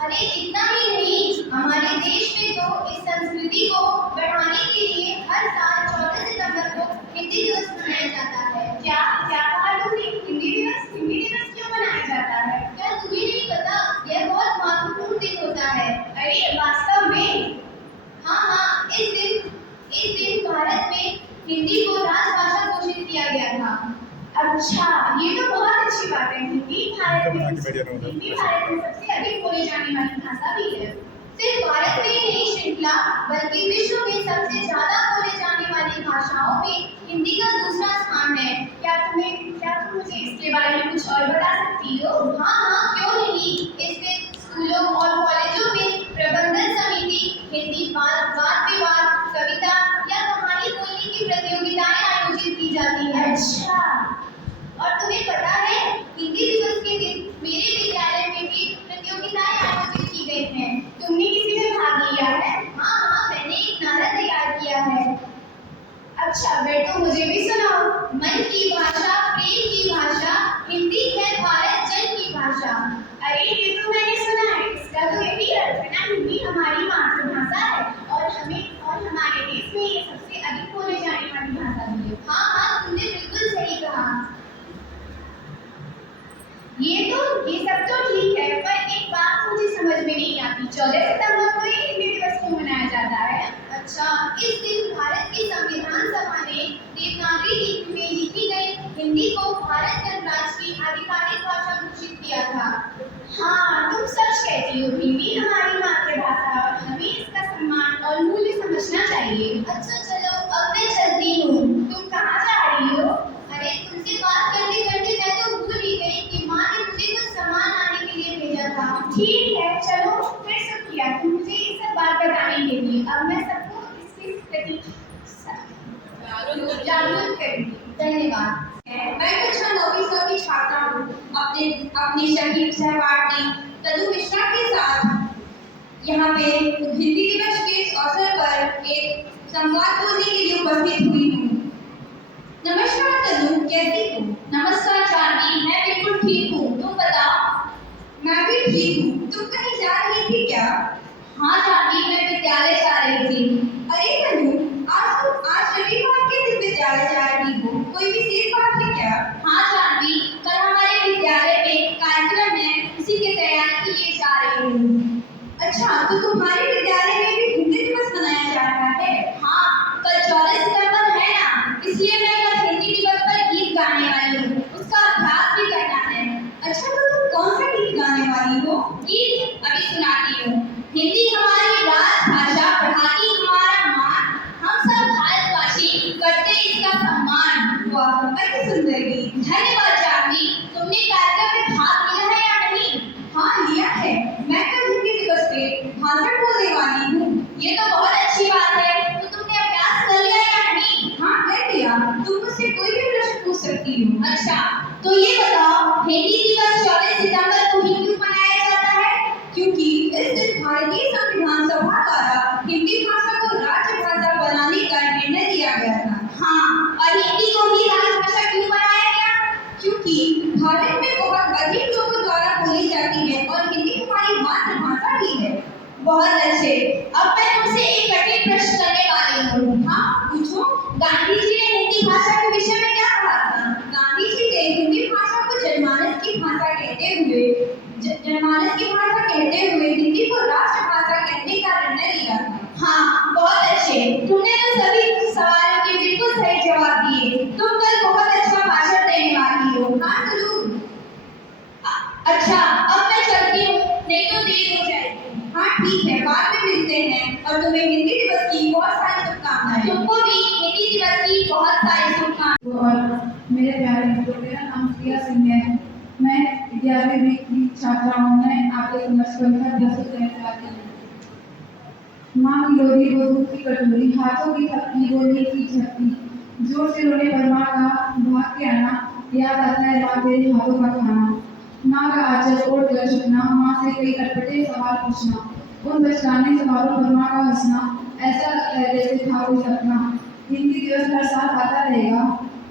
अरे इतना ही नहीं, हमारे देश में तो इस संस्कृति को बढ़ाने के लिए हर साल 14 सितंबर को हिंदी दिवस मनाया जाता है। क्या क्या कहा तुमने? हिंदी दिवस क्यों मनाया जाता है? क्या तुम्हें नहीं पता? यह बहुत महत्वपूर्ण दिन होता है। अरे वास्तव में? हाँ, इस दिन भारत में हिंदी को राजभाषा घोषित किया गया था। अच्छा, ये तो बहुत अच्छी बात है। हिंदी भारत में सबसे अधिक बोली जाने वाली भाषा भी है। सिर्फ भारत में ही नहीं श्रृंखला, बल्कि विश्व में सबसे ज्यादा बोले जाने वाली भाषाओं में हिंदी का दूसरा स्थान है। क्या तुम मुझे इसके बारे में कुछ और बता सकती हो? हाँ, क्यों नहीं। इस दिन स्कूलों और कॉलेजों में प्रबंधन समिति हिंदी वाद विवाद, कविता या कहानी बोलने की प्रतियोगिताएं आयोजित की जाती है। अच्छा, और तुम्हें पता है, हिंदी दिवस के दिन मेरे विद्यालय में भी प्रतियोगिताएं आयोजित की गई हैं। तुमने किसी में भाग लिया है? हाँ, मैंने एक नारा तैयार किया है। अच्छा, फिर तो मुझे भी सुनाओ। मन की भाषा, प्रेम की भाषा, हिंदी है भारत जन की भाषा। अरे ये तो मैंने सुना है। इसका तो यही अर्थ है ना, हिंदी हमारी मातृभाषा है और हमारे देश में ये सबसे अधिक बोले जाने वाली भाषा भी है। हाँ, तुमने बिल्कुल सही कहा। ये सब तो ठीक है, पर एक बात मुझे समझ में नहीं आती। 14 सितंबर को ही हिंदी दिवस क्यों मनाया जाता है? अच्छा, इस दिन भारत की संविधान सभा ने देवनागरी लिपि में लिखी गई हिंदी को भारत गणराज्य की आधिकारिक भाषा घोषित किया था। हाँ, तुम सच कहती हो। हिंदी हमारी मातृभाषा और हमें इसका सम्मान और मूल्य समझना चाहिए। अच्छा चलो, अब मैं चलती हूँ। तुम कहाँ जा रही हो? अरे तुमसे बात करते करते मैं तो भूल ही गई कि माँ ने मुझे कुछ सामान लाने के लिए भेजा था। ठीक है, चलो, फिर शुक्रिया तुम मुझे ये सब बात बताने के लिए। अब मैं सबको इसके प्रति जागरूक करूंगी। धन्यवाद। मैं कक्षा 9वीं की छात्रा हूँ। अपने शहीद सहपाठी तनु मिश्रा के साथ यहाँ पे हिंदी दिवस के अवसर पर एक संवाद बोलने के लिए उपस्थित हुई हूँ। नमस्कार तनु, कैसी हो? नमस्कार जानवी, मैं बिल्कुल ठीक हूँ। तुम बताओ? मैं भी ठीक हूँ। तुम कहीं जा रही थी क्या? हाँ जानवी, मैं विद्यालय जा रही थी। अरे तनु, आज रविवार के दिन विद्यालय जा रही हो, कोई विशेष बात है क्या? हाँ जानवी, कल हमारे विद्यालय में कार्यक्रम है, उसी की तैयारी के लिए जा रही हूँ। अच्छा, तो तुम्हारे विद्यालय में भी हिंदी दिवस मनाया जा रहा है? हाँ, कल 14 सितंबर है ना, इसलिए मैं कल हिंदी दिवस पर गीत गाने वाली हूँ। उसका अभ्यास भी करना है। अच्छा, तो तुम कौन सा गीत गाने वाली हो? गीत अभी सुनाती हूँ। हिंदी हमारी राजभाषा, बढ़ाती हमारा मान, हम सब भारतवासी करते इसका सम्मान। वाह, अति सुंदर गीत। धन्यवाद जानवी। तुमने कार्यक्रम में भाग लिया है या नहीं? हाँ, लिया है। मैं कल हिंदी दिवस पे भाषण बोलने वाली हूँ। ये तो बहुत अच्छी बात है। तो तुमने अभ्यास कर लिया या नहीं? हाँ, कर लिया। तुम मुझसे कोई भी प्रश्न पूछ सकती हो। अच्छा, तो ये बताओ, हिंदी दिवस 14 सितंबर को ही क्यों मनाया जाता है? क्योंकि इस दिन भारतीय संविधान सभा द्वारा हिंदी भाषा को राजभाषा बनाने का निर्णय लिया गया था। हाँ, और हिंदी को ही राजभाषा क्यों बनाया गया? क्योंकि भारत में बहुत अधिक लोगों द्वारा बोली जाती है और हिंदी हमारी मातृभाषा भी है। बहुत अच्छे। अब मैं तुमसे एक कठिन प्रश्न करने वाली हूँ। हाँ, पूछो। गांधी जी ने हिंदी भाषा के विषय में क्या कहा था? गांधी जी ने हिंदी भाषा को जनमानस की भाषा कहते हुए हिंदी को राष्ट्रभाषा कहने का निर्णय लिया था। हाँ, बहुत अच्छे। तुमने तो सभी सवालों के बिल्कुल सही जवाब दिए। तुम कल बहुत अच्छा भाषण देने वाली हो। हाँ, जरूर। अच्छा, अब मैं चलती हूँ, नहीं तो देर हो जाएगी। हाँ, ठीक है, बाद में मिलते हैं और तुम्हें हिंदी दिवस की बहुत सारी शुभकामनाएं। तुमको भी हिंदी दिवस की बहुत सारी शुभकामनाएं। और मेरे प्यारे मित्रों, मेरा नाम प्रिया सिंह है। मैं विद्यालय में की छात्रा हूँ। मैं आपके समक्ष कविता प्रस्तुत करना चाहती हूँ। माँ की लोरी वो दूध की कटोरी, हाथों की थपकी, बोलने की झपकी, जोर से रोने पर माँ का भाग के आना, याद आता है माँ तेरे हाथों का खाना। माँ का आंचल ओढ़ कर छुपना, माँ से कई अटपटे सवाल पूछना, उन बचकाने सवालों पर माँ का हंसना, ऐसा लगता है जैसे था कोई सपना। हिंदी दिवस हर साल आता रहेगा,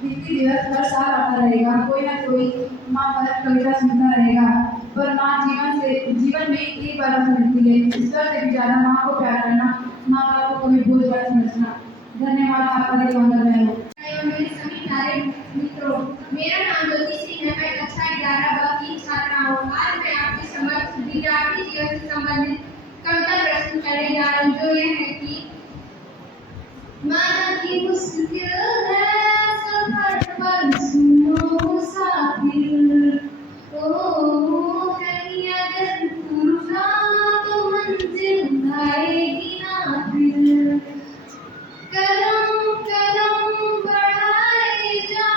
हिंदी दिवस हर साल आता रहेगा, कोई ना कोई माँ पर कविता सुनता रहेगा। पर माँ जीवन में एक बार मिलती है, ईश्वर से भी ज्यादा माँ को प्यार करना, माँ बाप को कभी बोझ मत समझना। धन्यवाद, आपका दिन मंगलमय हो। मेरे सभी प्यारे मित्रों, मेरा नाम ज्योति सिंह है। मैं कक्षा 11 की छात्रा हूँ। आज मैं आपके समक्ष विद्यार्थी जीवन से संबंधित कविता प्रस्तुत करने जा रही हूँ, जो यह है कि माना की मुश्किल है सफर पर सुनो मुसाफिर, ओ कहीं अगर तू रुका तो मंजिल आएगी ना फिर। कदम कदम बढ़ाए जा,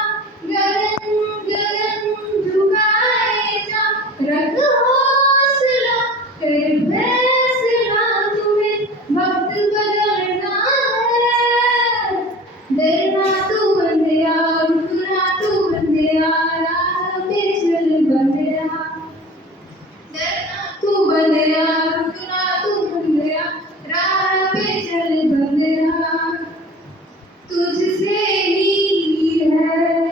गगन गगन झुकाए जा, रख हौसला कर फैसला, तुम्हें वक्त बदलना है। डरना तू बंदिया, रुकना तू बंदिया, राह पे चल बंदिया। डरना तू बंदिया, रुकना तू बंदिया, राह पे चल बंदिया। तुझसे ही है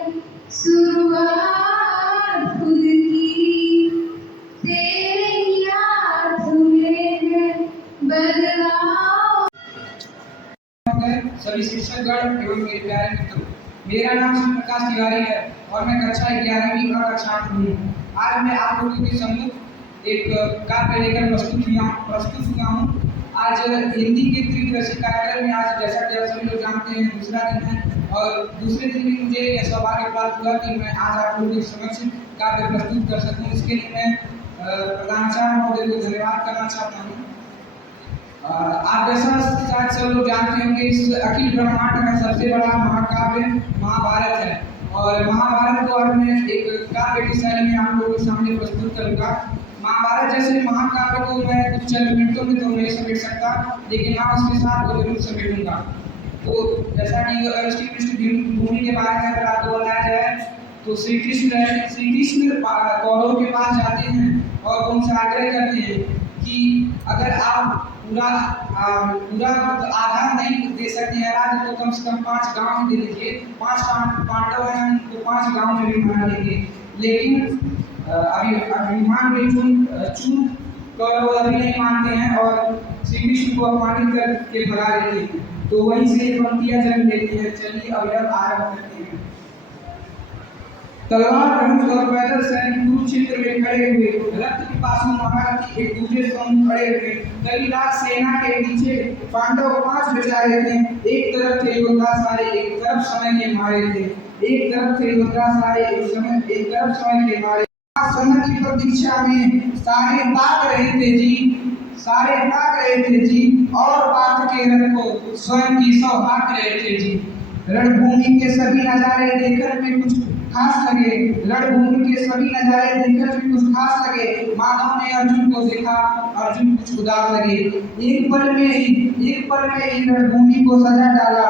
शुरुआत खुद की, तेरे ही हाथ में है बदलाव। सभी शिक्षकगण एवं मेरे प्यारे मित्रों, मेरा नाम शिव प्रकाश तिवारी है और मैं कक्षा 11वीं का छात्र हूँ। आज मैं आप लोगों के सम्मुख एक काव्य लेकर प्रस्तुत हुआ हूँ। आज हिंदी के त्रिदिवसीय कार्यक्रम में आज जैसा कि आप सभी लोग जानते हैं दूसरा दिन है और दूसरे दिन भी मुझे यह सौभाग्य प्राप्त हुआ कि मैं आज आप लोगों के समक्ष काव्य प्रस्तुत कर सकूं। इसके लिए मैं प्रधानाचार्य महोदय को धन्यवाद करना चाहता हूँ। आप जैसा शायद सब लोग जानते होंगे, इस अखिल ब्रह्मांड का सबसे बड़ा महाकाव्य महाभारत है और महाभारत को आज मैं एक काव्य की शैली में आप लोगों के सामने प्रस्तुत करूँगा। महाभारत जैसे महाकाव्य को मैं कुछ चंद मिनटों में तो नहीं समेट सकता, लेकिन हाँ उसके साथ को जरूर समेटूंगा। तो जैसा कि अगर उसकी पृष्ठभूमि के बारे में अगर आपको बताया जाए तो श्री कृष्ण कौरवों के पास जाते हैं और उनसे आग्रह करते हैं कि अगर आप पूरा आधार नहीं दे सकते हैं राज्य तो कम से कम 5 गांव दे दीजिए। 5 पांडव हैं तो 5 गांव में भी बना देंगे। लेकिन अभिमान में चून कौरव अभी नहीं मानते हैं और श्री कृष्ण को अपमानित करके भगा देते हैं। तो वहीं से ये पंक्तियां जन्म लेती हैं। चलिए अब आरंभ करते हैं। तलवार धनुष और पैदल सैनिक कुरुक्षेत्र में खड़े हुए, रक्त पिपासु महारथी एक दूसरे से खड़े हुए। कई लाख सेना के पीछे पांडव 5 बेचारे थे। एक तरफ थे योद्धा सारे, एक तरफ समय के मारे थे। एक तरफ थे योद्धा सारे, एक तरफ समय के मारे। समय की प्रतीक्षा में सारे ताक रहे थे जी, और पार्थ के रथ को स्वयं की सौभाग्य रहे थे जी। रणभूमि के सभी नजारे देखकर में कुछ खास लगे, माधव ने अर्जुन को देखा, अर्जुन कुछ उदास लगे। एक पल में ही रणभूमि को सजा डाला,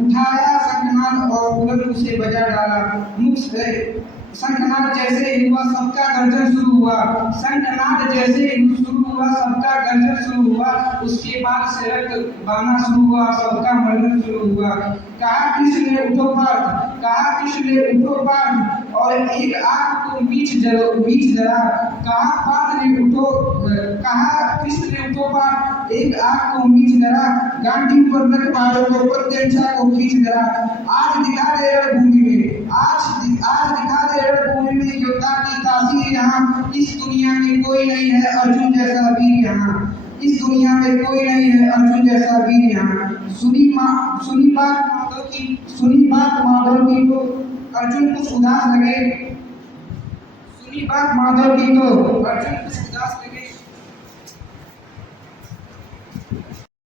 उठाया शंखनाद और बुलंद उसे बजा डाला। मुख से शंखनाद जैसे हुआ सबका गर्जन शुरू हुआ, उसके बाद से रक्त बहना शुरू हुआ, सबका मर्दन शुरू हुआ। कहा कृष्ण ने उठो पार्थ और एक आग को बीच जरा। कहा कृष्ण ने उठो पार्थ, एक आग को बीच जरा। गांडी पर रख मारो को प्रत्यंचा को खींच जरा। आज दिखा दे रणभूमि में योद्धा की तासीर यहाँ। इस दुनिया में कोई नहीं है अर्जुन जैसा वीर यहाँ। सुनी बात माधव की तो अर्जुन कुछ उदास लगे।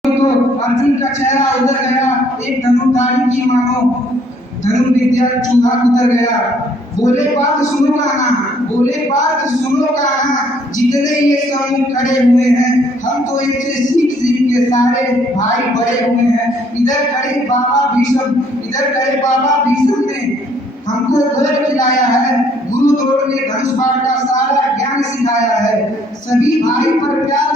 तो अर्जुन का चेहरा उतर गया। एक धनुर्धारी की मानो धनुर्विद्या चूहा उतर गया। बोले बात सुनो कहाँ, जितने ये समूह खड़े हुए हैं हम तो इनसे सीख के सारे भाई बड़े हुए हैं। इधर खड़े बाबा भीष्म ने हमको गोद खिलाया है, गुरु द्रोण ने धनुष बाण का सारा ज्ञान सिखाया है। सभी भाई पर प्यार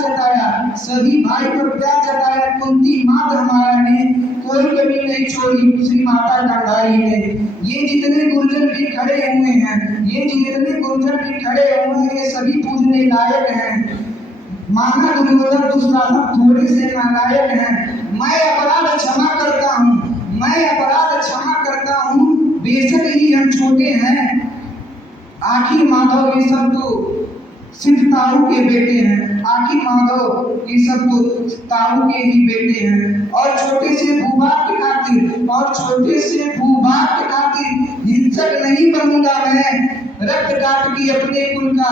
जताया कुंती माता हमारा ने, कोई कमी नहीं छोड़ी श्री माता गांधारी ने। ये जितने गुरुजन भी खड़े हुए हैं, ये सभी पूजने लायक हैं। माना दुर्योधन दुशासन थोड़े से नालायक हैं। मैं अपराध क्षमा करता हूँ, बेशक ही हम छोटे हैं। आखिर माधव ये सब तो सिर्फ ताऊ के बेटे हैं, और छोटे से भूभाग के खातिर हिंसक नहीं बनूंगा मैं, रक्त काट के अपने कुल का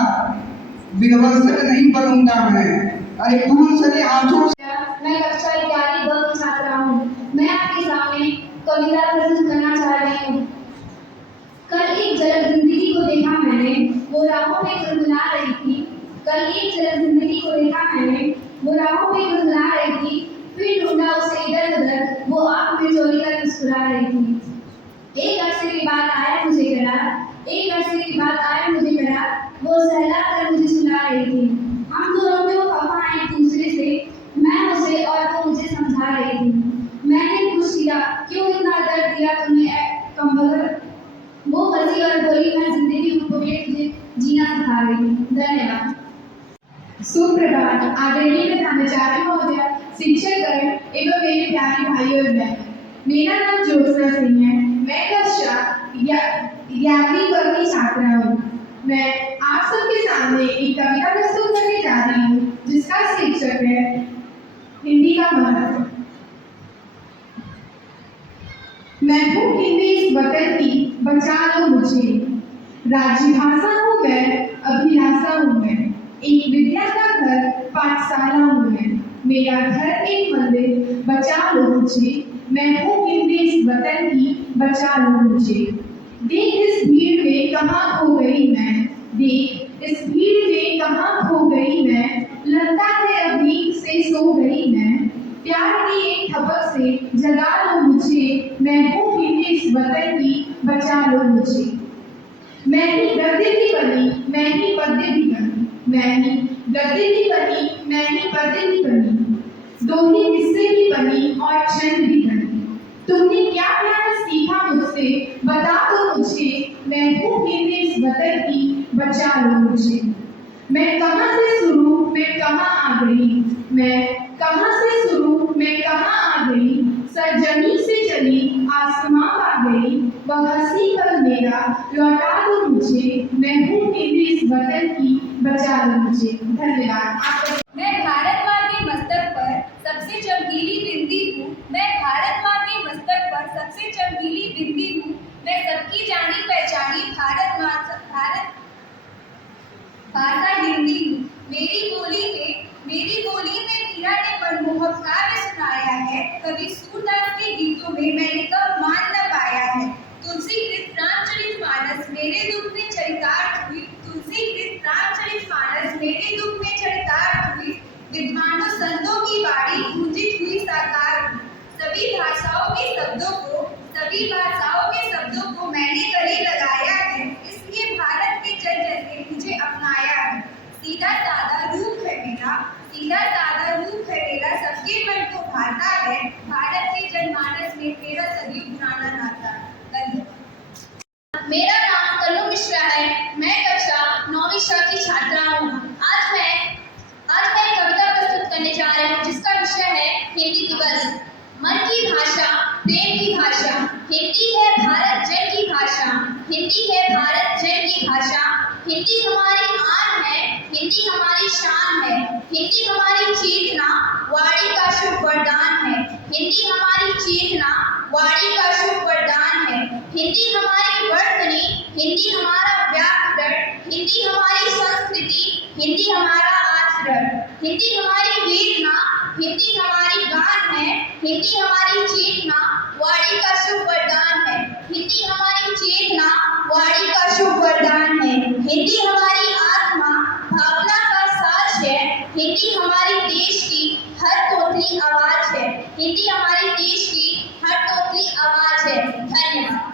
विध्वंसक नहीं बनूंगा मैं। अरे खून सने हाथों से। मैं कक्षा 11 ब की छात्रा हूँ। मैं आपके सामने कविता प्रस्तुत करना चाह रही हूँ। कल एक झलक जिंदगी को देखा मैंने, वो राहों पे गुनगुना रही थी। फिर ढूंढा उसे इधर उधर, वो आँख में चोरी कर मुस्कुरा रही थी। एक अरसे के बाद आया मुझे करार, वो सहला कर मुझे सुला रही थी। हम दोनों में वफा एक दूसरे से, मैं उसे और वो मुझे समझा रही थी। मैंने पूछ लिया, क्यों इतना दर्द दिया तुमने कमबख्त? वो हंसी और बोली, मैं जिंदगी को तुझे जीना सिखा रही थी। धन्यवाद। सुप्रभात आदरणीय प्राचार्य महोदय, शिक्षकगण एवं मेरे प्यारे भाइयों और बहनों, मेरा नाम ज्योत्सना सिंह है। मैं कक्षा 11वीं वर्ग की छात्रा हूँ। मैं आप सबके सामने एक कविता प्रस्तुत करने जा रही हूँ, जिसका शीर्षक है हिंदी का महत्व। मैं हूँ हिंदी इस वतन की, बचा लो मुझे। राजभाषा हूँ मैं, अभिलाषा हूँ मैं, एक विद्या का घर, पाठशाला हूँ मैं। मेरा घर एक मंदिर, बचा लो मुझे। मैं हूँ हिंदी इस वतन की, बचा लो मुझे। देख इस भीड़ में कहाँ खो गई मैं, लगता है अभी से सो गई मैं। प्यार की एक थपक से जगा लो मुझे। मैं हूँ हिंदी इस वतन की, बचा लो मुझे। मैं ही गद्य की बनी, मैं ही पद्य भी बनी, मैं ही गद्य की बनी, मैं ही पद्य भी बनी, दो ही किस्से भी बनी और छंद भी बनी। तुमने क्या प्यार सीखा मुझसे, बता दो मुझे। मैं हूँ हिंदी इस वतन की, बचा लो मुझे। मैं कहाँ से शुरू, मैं कहाँ आ गई, मैं कहाँ से शुरू, मैं कहाँ आ गई। सरजमी से चली आसमां पा गई, वह हंसी पल मेरा लौटा दो मुझे। मैं हूँ हिंदी इस वतन की, बचा लो मुझे। धन्यवाद। मैं भारत माँ के मस्तक पर सबसे चमकीली बिंदी हूँ। मैं सबकी जानी पहचानी भारत भाषा हिंदी हूँ। मेरी बोली में मीरा ने मनमोहक काव्य सुनाया है। कवि सूरदास के गीतों में मैंने कब मान न पाया है। तुलसीकृत रामचरितमानस मेरे दुख में चरितार्थ हुई। विद्वानों संतों की वाणी गूंजित हुई साकार हुई। सभी भाषाओं के शब्दों को मैंने गले लगाया है। इसलिए भारत के जन जैसे मुझे अपनाया है। सीधा साधा रूप है मेरा, सबके मन को भाता है। भारत के जनमानस में मेरा सदियों पुराना नाता है। मेरा नाम कल्लू मिश्रा है। मैं कक्षा 9वीं की छात्रा हूँ। आज मैं कविता प्रस्तुत करने जा रही हूँ, जिसका विषय है हिंदी दिवस। मन की भाषा, प्रेम की भाषा, हिंदी है भारत जन की भाषा। हिंदी हमारी आन है, हिंदी हमारी शान है, हिंदी हमारी चेतना, वाणी का शुभ वरदान है। हिंदी हमारी वर्तनी, हिंदी हमारा व्याकरण, हिंदी हमारी संस्कृति, हिंदी हमारा आचरण। हिंदी हमारी वेदना, हिंदी हमारी गान है, हिंदी हमारी चेतना, वाणी का शुभ वरदान है। हिंदी हमारी आत्मा, भावना का साक्ष्य है। हिंदी हमारी देश की हर कोटली आवाज है। धन्यवाद।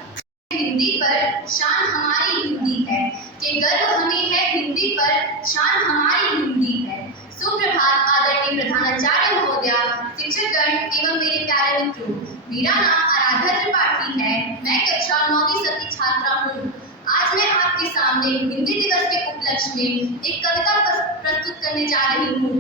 हिंदी पर शान हमारी हिंदी है, कि गर्व हमें है हिंदी पर, शान हमारी हिंदी है। सुप्रभात आदरणीय प्रधानाचार्य महोदया, शिक्षकगण एवं मेरे प्यारे मित्रों। मेरा नाम आराध्या त्रिपाठी है। मैं कक्षा 9वीं की छात्रा हूँ। आज मैं आपके सामने हिंदी दिवस के उपलक्ष्य में एक कविता प्रस्तुत करने जा रही हूँ।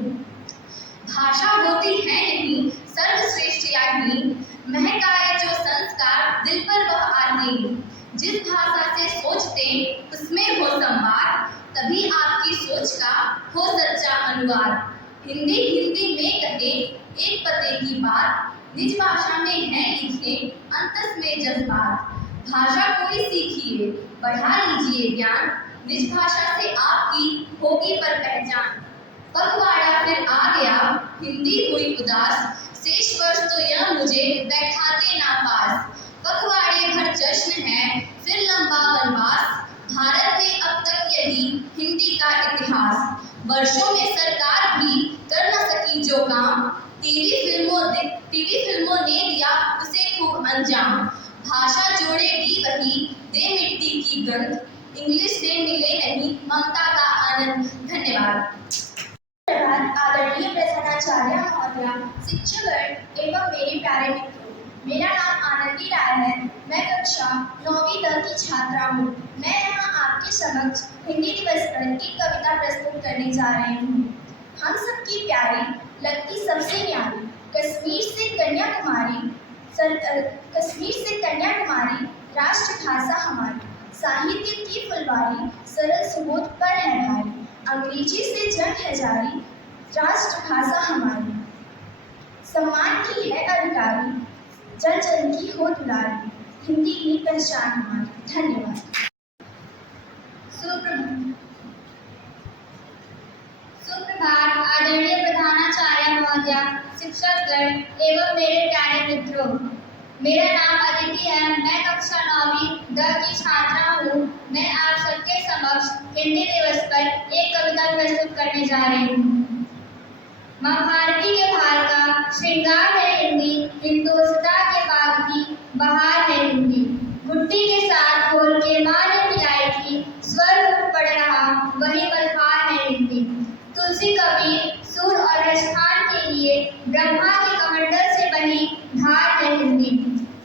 भाषा होती है नहीं सर्वश्रेष्ठ यानी, महकाए जो संस्कार दिल पर वह आती। जिस भाषा से सोचते उसमें हो संवाद, तभी आपकी सोच का हो सच्चा अनुवाद। हिंदी हिंदी में कहे एक पते की बात, निज भाषा में है लिखे अंतस में जज्बात। भाषा कोई सीखिए बढ़ा लीजिए ज्ञान, निज भाषा से आपकी होगी पर पहचान। पखवाड़ा फिर आ गया हिंदी हुई उदास, शेष वर्ष तो यह मुझे बैठाते ना पास। पखवाड़े भर जश्न है फिर लंबा वनवास, भारत में अब तक यही हिंदी का इतिहास। वर्षों में सरकार भी कर न सकी जो काम, टीवी फिल्मों ने दिया उसे खूब अंजाम। भाषा जोड़ेगी वही दे मिट्टी की गंध, इंग्लिश से मिले नहीं ममता का आनंद। धन्यवाद। आदरणीय प्रधानाचार्य महोदया, शिक्षकगण एवं मेरे प्यारे मित्रों। मेरा नाम आनंदी राय है। मैं कक्षा 9वीं की छात्रा हूँ। मैं यहाँ आपके समक्ष हिंदी दिवस पर एक कविता प्रस्तुत करने जा रही हूँ। हम सबकी प्यारी लगती सबसे न्यारी, कश्मीर से कन्याकुमारी राष्ट्र भाषा हमारी। साहित्य की फुलवारी सरल सुबोध पर है भारी, अंग्रेजी से जंग है जारी राष्ट्र भाषा हमारी। सम्मान की है अधिकारी, जन जन की हो दुलारी, हिंदी की पहचान हमारी। धन्यवाद। सुप्रभात आदरणीय प्रधानाचार्य महोदया, शिक्षकगण एवं मेरे प्यारे मित्रों। मेरा नाम अदिति है। मैं कक्षा 9वीं की छात्रा हूँ। मैं आप सबके समक्ष हिंदी दिवस पर एक कविता प्रस्तुत करने जा रही हूँ। माँ भारती के भार का श्रृंगार है हिंदी, हिंदोस्ता के बाग की बहार है हिंदी। गुड्डी के साथ खोल के माँ ने पिलाई थी, स्वर पड़ रहा वही मल्हार है हिंदी। तुलसी कबीर सूर और राजस्थान के लिए ब्रह्मा के कमंडल से बनी धार है हिंदी।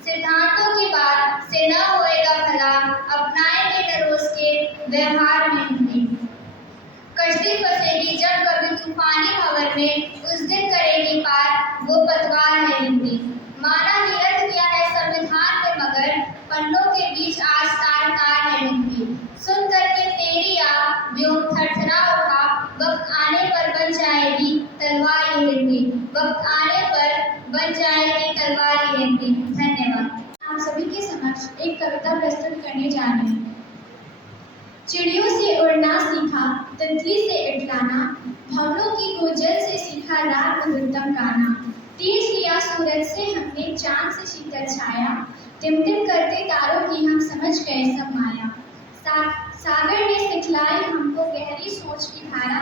सिद्धांतों की बात से न होएगा भला, अपनाएंगे न रोज के व्यवहार में हिंदी। कश्ती फंसेगी जब कभी तूफानी भंवर में, उस दिन करेगी पार वो पतवार है हिंदी। माना कि रट किया है संविधान में मगर, पन्नों के बीच आज तार तार है हिंदी। सुन करके तेरी आ व्योम थरथरा उठा, वक्त आने पर बन जाएगी तलवार ये हिंदी। वक्त आने पर बन जाएगी तलवार ये हिंदी। धन्यवाद। आप सभी के समक्ष एक कविता प्रस्तुत करने जा रही हूँ। चिड़ियों से उड़ना सीखा, तितली से इटलाना, भंवरों की गोजल से सीखा राग मधुरतम गाना। तेज लिया सूरज से हमने चांद से शीतल छाया, टिमटिम करते तारों की हम समझ गए सब माया। सागर ने सिखलाई हमको गहरी सोच की धारा,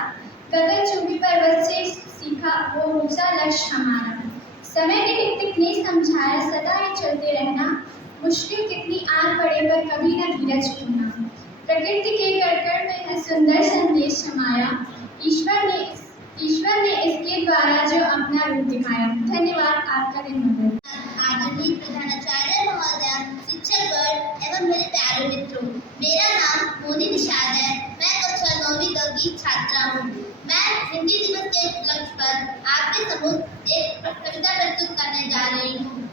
गगन चुंबी पर्वत से सीखा वो ऊंचा लक्ष्य हमारा। समय ने टिक टिक ने समझाया सदा ये चलते रहना, मुश्किल कितनी आन पड़े पर कभी न धीरज खोना। प्रकृति के कड़कड़ में है सुंदर संदेश समाया, ईश्वर ने इसके द्वारा जो अपना रूप दिखाया। धन्यवाद। आपका दिन मंगल। आदरणीय प्रधानाचार्य महोदया, शिक्षकगण एवं मेरे प्यारे मित्रों। मेरा नाम मोनी निषाद है। मैं कक्षा 9वीं की छात्रा हूँ। मैं हिंदी दिवस के उपलक्ष्य पर आपके सम्मुख एक कविता प्रस्तुत करने जा रही हूँ।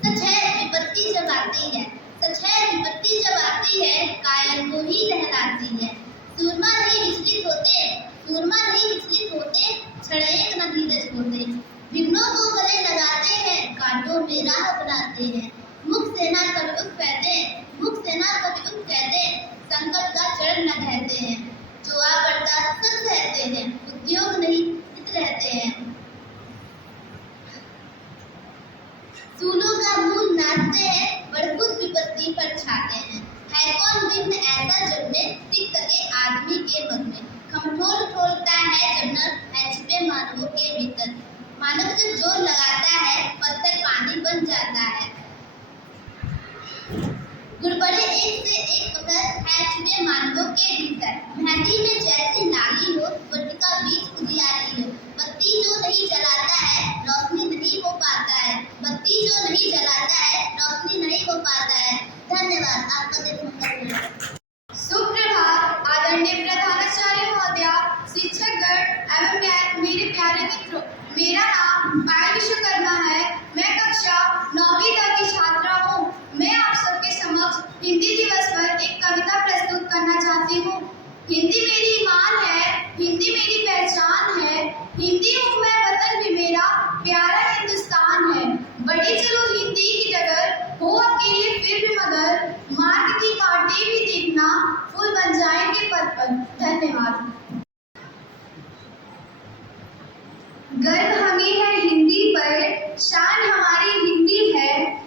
सच है विपत्ति जब आती है, सच है विपत्ति जब आती है, कायल को ही लहराती है। सूरमा नहीं विचलित होते, क्षणेक न धीरज होते। विघ्नों को गले लगाते हैं, कांटों में राह बनाते हैं। मुख से ना कभी उफ कहते, संकट का चरण न ढहते हैं। जो आ पड़ता सब सहते हैं, उद्योग नहीं हित रहते हैं। सूलों का मूल नाचते हैं, बड़बुद विपत्ति पर छाते हैं। है कौन विघ्न ऐसा जग में टिक सके आदमी के मन में। खमठोल ठोलता है जब न है छिपे मानवों के भीतर। मानव जब जोर लगाता है, पत्थर पानी बन जाता है। पत्थर है छिपे मानवों के भीतर। मेहंदी में जैसी लाली हो, वर्तिका बीच उजियारी हो। बत्ती जो नहीं जलाता है, रोशनी नहीं हो पाता है। बत्ती जो नहीं जलाता है, रोशनी नहीं हो पाता है। धन्यवाद। आपका दिन मंगल हो। सुप्रभात आदरणीय प्रधानाचार्य महोदया, शिक्षकगण एवं मेरे प्यारे मित्रों। मेरा नाम पायल विश्वकर्मा है। मैं कक्षा 9वीं तक की छात्रा हूँ। मैं आप सबके समक्ष हिंदी दिवस पर एक कविता प्रस्तुत करना चाहती हूँ। हिंदी मेरी ईमान है, हिंदी मेरी पहचान है। हिंदी हूँ मैं, वतन भी मेरा प्यारा हिंदुस्तान है। बड़ी चलो हिंदी की डगर, हो अकेले फिर भी मगर, मार्ग की कांटे भी देखना, फूल बन जाएंगे पद पर। धन्यवाद। गर्व हमें है हिंदी पर, शान हमारी हिंदी है।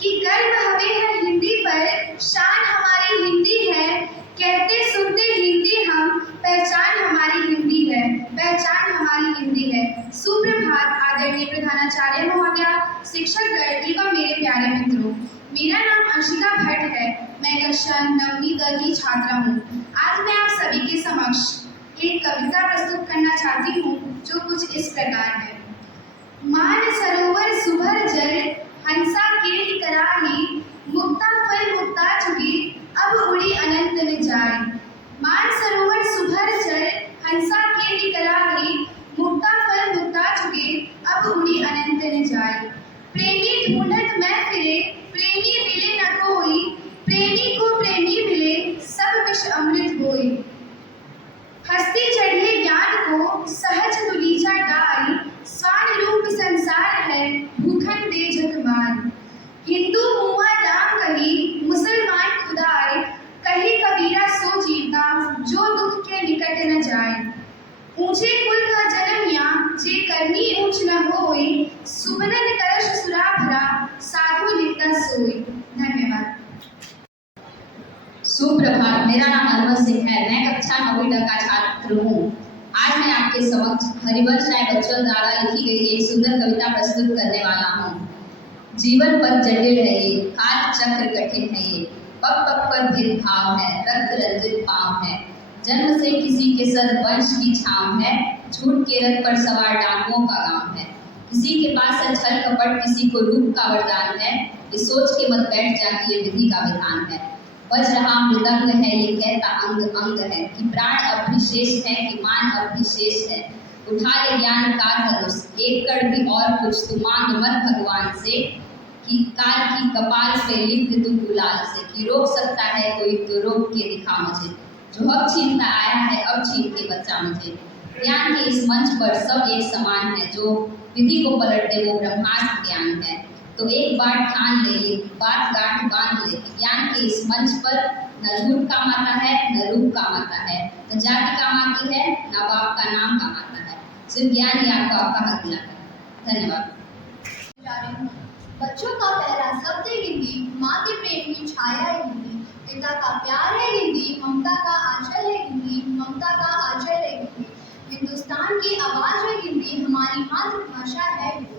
कि गर्व हमें है हिंदी पर, शान हमारी हिंदी है। कहते सुनते हिंदी हम, पहचान हमारी हिंदी है, पहचान हमारी हिंदी है। सुप्रभात आदरणीय प्रधानाचार्य महोदया, शिक्षकगण एवं मेरे प्यारे मित्रों। मेरा नाम अंशिका भट्ट है। मैं कक्षा 9वीं तक की छात्रा हूँ। आज मैं आप सभी के समक्ष एक कविता प्रस्तुत करना चाहती हूँ जो कुछ इस प्रकार है। मान सरोवर सुभर जल, हंसा केली कराही, मुक्ता फल मुक्ता चुगी, अब उड़ी अनंत में जाए। मान सरोवर सुभर जल, हंसा केली कराही, मुक्ता फल मुक्ता चुगे, अब उड़ी अनंत में जाए। प्रेमी ढूंढत मैं फिरे, प्रेमी मिले न कोई, प्रेमी को प्रेमी मिले, सब विष अमृत होए। हस्ती चढ़िए ज्ञान को, सहज दुलीचा डाल, स्वान रूप संसार है, भूखन दे जगमाल। हिंदू हुआ राम कही, मुसलमान खुदाए, कही कबीरा सो जीता, जो दुख के निकट न जाए। ऊंचे कुल का जन्म या, जे करनी ऊंच न होए, सुबनन कलश सुरा भरा, साधु लिखता सोए। धन्यवाद। सुप्रभात, मेरा नाम अनवर सिंह है। मैं कक्षा 9वीं तक का छात्र हूँ। आज मैं आपके समक्ष हरिवंश राय बच्चन द्वारा लिखी गई एक सुंदर कविता प्रस्तुत करने वाला हूँ। जीवन पर जटिल है ये, काल चक्र कठिन है ये, पग पग पर भेदभाव है, रक्त रंजित पाँव है। जन्म से किसी के सर वंश की छाम है, झूठ के रथ पर सवार डाकुओं का गांव है। किसी के पास है छल कपट, किसी को रूप का वरदान है, ये सोच के मत बैठ जा कि ये विधि का विधान है। बज रहा मृदंग है ये कहता अंग अंग है, कि प्राण अब भी शेष है, कि मान अब भी शेष है। उठा ले ज्ञान का धनुष, एक कड़ भी और कुछ तू मांग मत भगवान से, कि काल की कपाल पे लिख तू गुलाल से, कि रोक सकता है कोई तो रोक के दिखा मुझे, जो अब छीनता आया है अब छीन के बचा मुझे। ज्ञान के इस मंच पर सब एक समान है, जो विधि को पलट दे वो ब्रह्मास्त्र ज्ञान है। तो एक बार ठान ले, ये बात गांठ बांध ले, ज्ञान के इस मंच पर न झूठ काम आता है, न रूप काम आता है, न जाति काम आती है, न बाप का नाम काम आता है। सिर्फ ज्ञान ही आपका हक दिलाता है। धन्यवाद। बच्चों का पहला शब्द है हिंदी, माँ के प्रेम की छाया है हिंदी, पिता का प्यार है हिंदी, ममता का आंचल है हिंदी, ममता का आंचल है हिंदी। हिंदुस्तान की आवाज़ है हिंदी, हमारी मातृभाषा है हिंदी।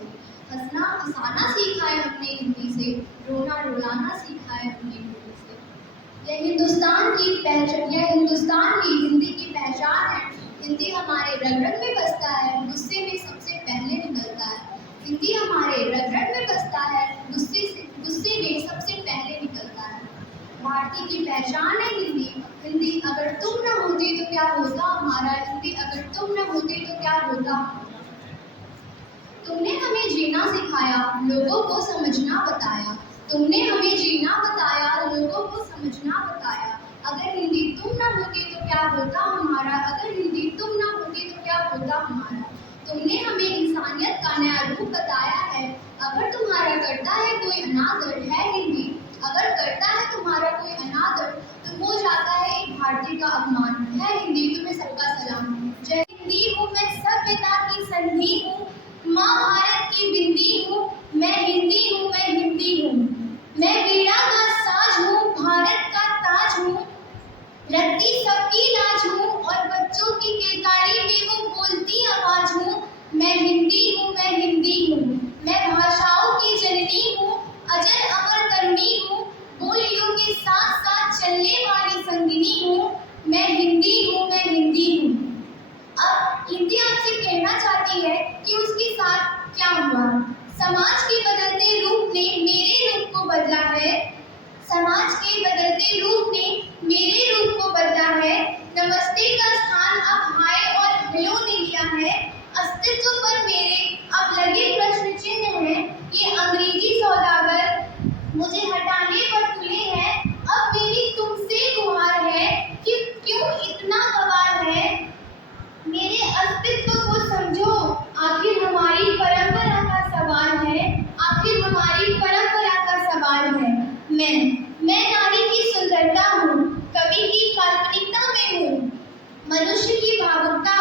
हंसना हंसाना सीखा है हमने हिंदी से, रोना रुलाना सीखा है हमने हिंदी से। यह हिंदुस्तान की पहचान, यह हिंदुस्तान की हिंदी की पहचान है। हिंदी हमारे रग रग में बसता है, गुस्से में सबसे पहले निकलता है। हिंदी हमारे रग रग में बसता है, गुस्से में सबसे पहले निकलता है। भारतीय की पहचान है हिंदी। हिंदी अगर तुम न होती तो क्या होता हमारा, हिंदी अगर तुम न होती तो क्या होता। तुमने हमें जीना सिखाया, लोगों को समझना बताया। तुमने हमें जीना बताया, लोगों को समझना बताया। अगर हिंदी तुम न होती तो क्या होता हमारा, अगर हिंदी तुम न होती तो क्या होता हमारा। तुमने हमें इंसानियत का नया रूप बताया है। अगर तुम्हारा करता है कोई अनादर, है हिंदी अगर करता है तुम्हारा कोई अनादर, तो हो जाता है एक भारतीय का अपमान, है हिंदी। तुम्हें सबका सलाम। जय हिंदी हूँ मैं, सभ्यता की संधि हूँ, माँ भारत की बिंदी हूँ। मैं हिंदी हूँ, मैं हिंदी हूँ। मैं वीणा मैं नारी की सुंदरता हूँ, कवि की काल्पनिकता में हूँ, मनुष्य की भावुकता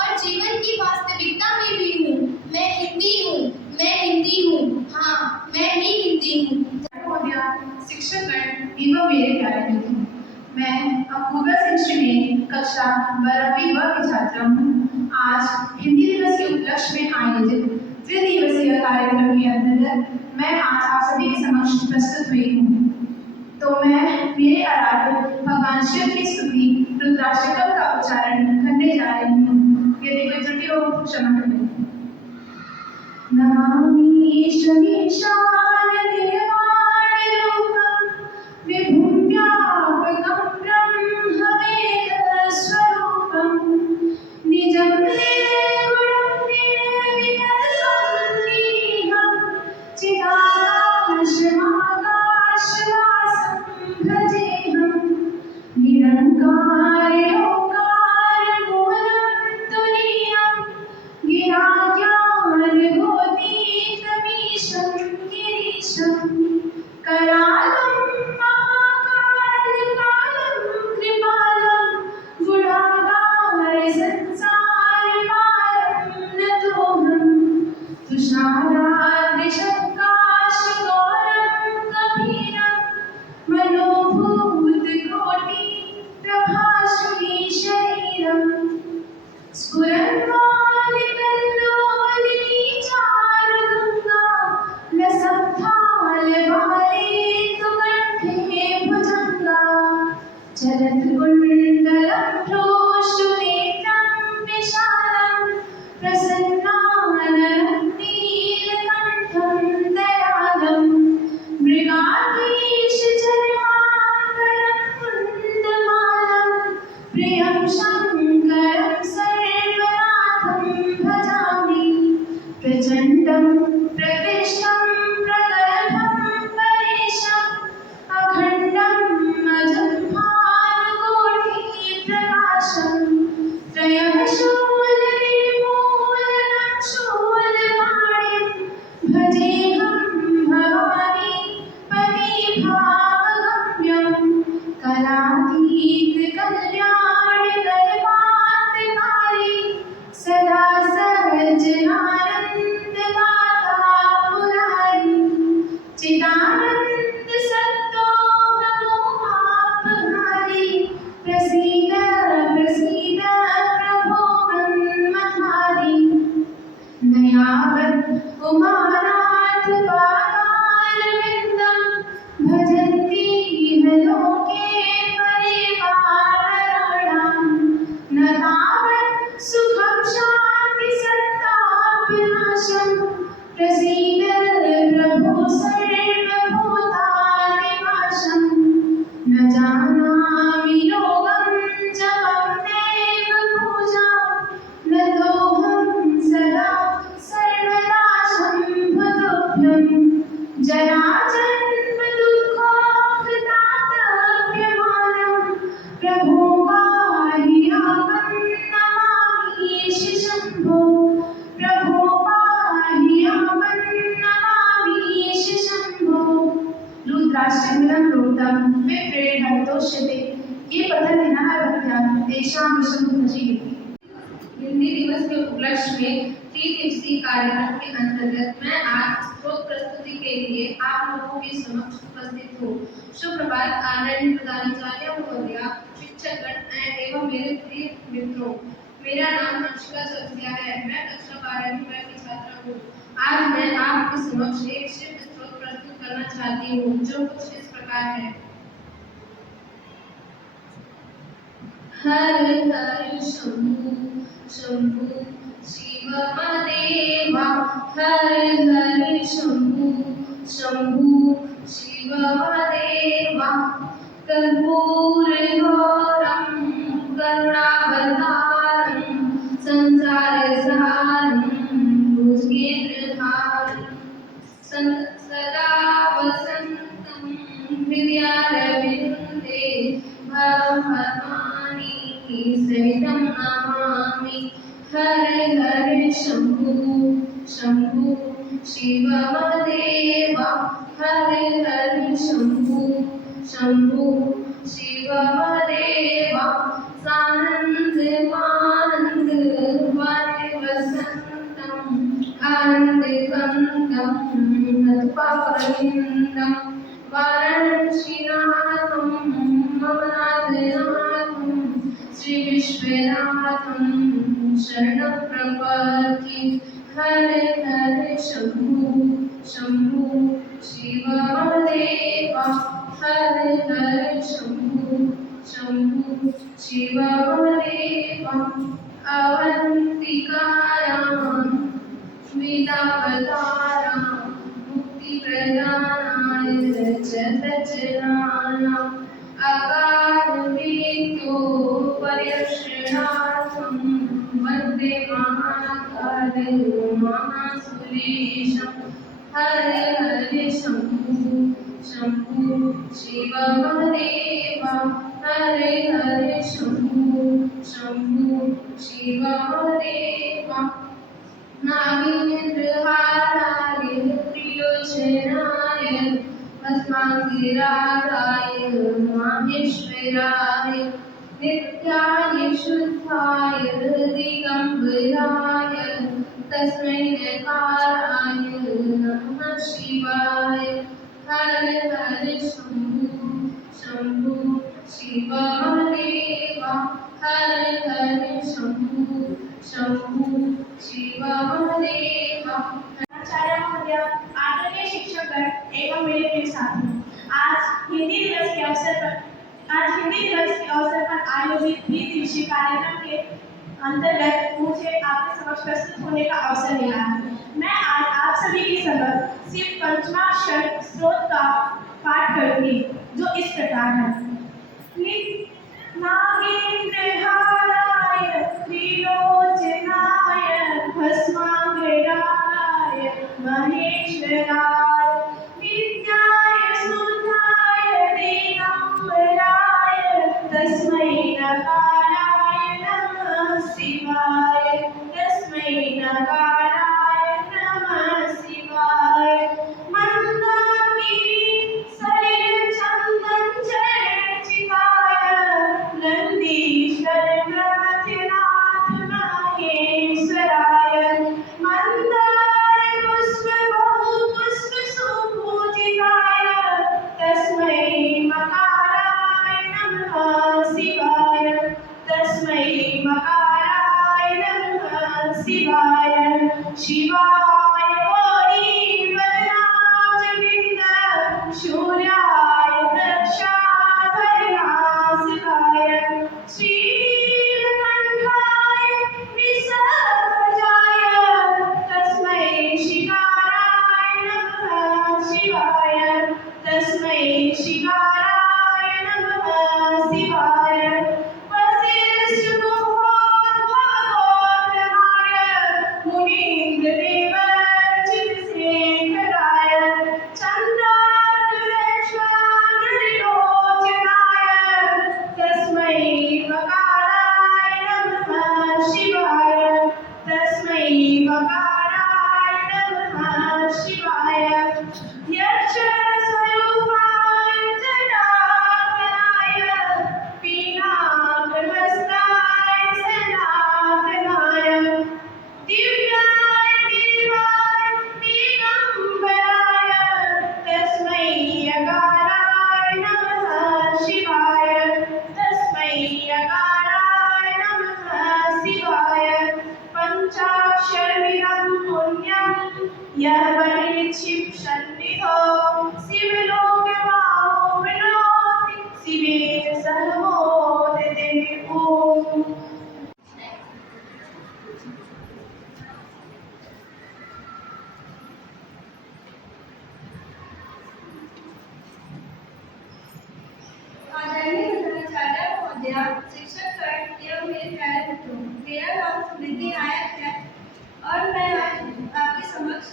और जीवन की वास्तविकता में भी हूँ। मैं हिंदी हूँ, हाँ मैं ही हिंदी हूँ। शिक्षकगण एवं मेरे प्यारे मित्रों, मैं अपूर्वा सिंह श्रीने कक्षा 12वीं व की छात्रा हूँ। आज हिंदी दिवस के उपलक्ष्य में आयोजित त्रिदिवसीय कार्यक्रम के अंतर्गत मैं आज आप सभी के समक्ष प्रस्तुत हुई हूँ। तो मैं मेरे आराध्य भगवान शिव की स्तुति रुद्राष्टकम का उच्चारण करने जा रही हूँ। यदि कोई त्रुटि हो तो क्षमा करें। नमामि शमीशान देवानि रूपं विभुं व्यापकं ब्रह्मवेदस्वरूपं निजं निर्गुणं निर्विकल्पं निरीहं चिदाकाशमाकाशवासं भजेऽहं निरङ्कारयोकारमूलं तुरीयं गिराज्ञानगोतीतमीशं गिरीशं करालं महाकालकालं कृपालं गुणागारसंसारपारं नतोऽहं तुषाराद्रिशङ्काशगौरं गभीरं मनोभूतकोटिप्रभाश्रीशरीरम् स्फुरन्वालिकल्लोलिनीचारुगङ्गा लसत्थालवालेन्दुकण्ठे भुजङ्गा चरत्कुण्डलं प्रोष्ठनेत्रं विशालं प्रसन्नाननं नीलकण्ठं दयालं मृगाधीशचर्माम्बरं कुन्दमालं प्रियं शङ्करं सर्वनाथं भजामि प्रचण्डं प्रकृष्टं प्रगल्भं परेशम् अखण्डं अजं भानुकोटिप्रकाशं त्रयः शूलनिर्मूलनं शूलपाणिं भजेऽहं भवानी पतिभावगम्यं कलातीतकल्याणकल्पान्तकारी सदा सज्जनानन्ददाता पुरारी चिदानन्दसत्तोऽहमोहापहारी प्रसीद प्रसीद प्रभो मन्मथारी दयावत् उमानाथ पादारविन्दं भजन्ति लोके परिवाराणां न तावत् सुखं शान्ति सन्तापनाशं प्रसीद प्रभो सर्वभूतादिनाशं न जानामि योगं जपं देव पूजा न तोऽहं सदा सर्वदा शम्भुतोऽभ्यं जराजन्म दुःखोऽकृतातप्यमानं प्रभो पाहि नमामि शम्भो प्रभो पाहि नमामि शम्भो रुद्राष्टकं प्रोक्तं विप्रेणतोष्यते ये पठन्तिनः भक्त्या तेषां विषं भजीयते। हिंदी दिवस के उपलक्ष्य में त्रिदिवसीय कार्यक्रम के अंतर्गत मैं आज स्त्रोत प्रस्तुति के लिए आप लोगों के समक्ष उपस्थित हूँ। सुप्रभात आदरणीय प्रधानाचार्य महोदया, शिक्षकगण एवं मेरे प्रिय मित्रों। मेरा नाम अंशिका चौरसिया है। मैं कक्षा 12वीं की छात्रा हूँ। आज मैं आपके समक्ष एक शिव स्त्रोत प्रस्तुत करना चाहती हूँ, जो कुछ इस प्रकार है। हर हर शंभु शंभु शिव देवा, हर हर शंभु शंभु शिव देवा, कर्पूर गौरम करुणावतारम संसार सारम भुजगेन्द्रधारम सदा वसंतं हृदयारविन्दे भवभवानी सहितं नमामि। हर हर शंभु शंभु शिव देवा, हर हर शंभु शंभु शिवदेवा सानंदमानंद वारि वसंतम आनंदकंदम नत्पावलिंदम वाराणसीनाथम मम नाथनाथम श्री विश्वनाथम शरणं प्रपद्ये हरे हरे शंभु शंभु शिवदेवा हरे हरे शंभु शंभु शिवदेवा अवंतिकायां विदावतारां मुक्तिप्रदानाय जगज्जनानां अकालमृत्यो पर्यवसानार्थं वन्दे महाकालं महासुरेशं हरे हरे शंभु शंभु शिवदेवा हरे हरे शंभु शंभु शिवदेवा नागेन्द्रहाराय त्रिलोचनाय भस्माङ्गिरागाय माहेश्वराय नित्याय शुद्धाय दिगम्बराय तस्मै नकाराय नमः शिवाय हरे हरे शंभु शंभु शिवदेवा हरे हरे शंभु शंभु शिवदेवा। आचार्य महोदय, आदरणीय शिक्षकगण एवं मेरे प्रिय साथियों, आज हिंदी दिवस के अवसर पर आयोजित 20 दिवसीय कार्यक्रम के अंतर्गत मुझे आपके समक्ष प्रस्तुत होने का अवसर मिला है। मैं आज आप सभी के समक्ष सिर्फ पंचमाक्षर स्रोत का पाठ करूंगी, जो इस प्रकार है। नागेन्द्रहाराय त्रिलोचनाय भस्माङ्गरागाय महेश्वराय नित्याय शुद्धाय दिगम्बराय तस्मै नकाराय नमः शिवाय तस्मै नकाराय नमः शिवाय मंदाकिनी सलिल चंदन चर्चिताय नंदीश्वर नाथ महेश्वराय मंदार पुष्प बहु पुष्प सुपूजिताय तस्मै मकाराय नमः शिवाय तस्मै मकाराय नमः शिवाय शिवाय गौरी वदनाज विंद शूर्याय दक्षाधरनासिकाय श्रीलकंठाय विसर्जाय तस्मै शिकाराय नमः शिवाय तस्मै शिकाराय नमः शिवाय वसिष्ठ भगवोद्भवोत्तमाय मुनीन्द्रदेवर्चितशेखराय चन्द्रार्कवैश्वानरलोचनाय तस्मै मकाराय नमः शिवाय तस्मै मकाराय नमः शिवाय यक्षस्वरूपाय जटाधराय पीनाकमस्ताय सनातनाय दिव्याय देवाय दिगम्बराय तस्मै यकाराय नमः शिवाय तस्मै यकाराय नमः शिवाय पंचाक्षरमिदं पुण्यं यः परिक्षिप्सन्निधो शिवलोकमाहो विनोति शिवेन सह मोदते ॐ। आदरणीय प्रधानाचार्य महोदय, शिक्षकगण एवं मेरे प्यारे मित्रों, मेरा नाम स्मृति नायक है और मैं आज आपके समक्ष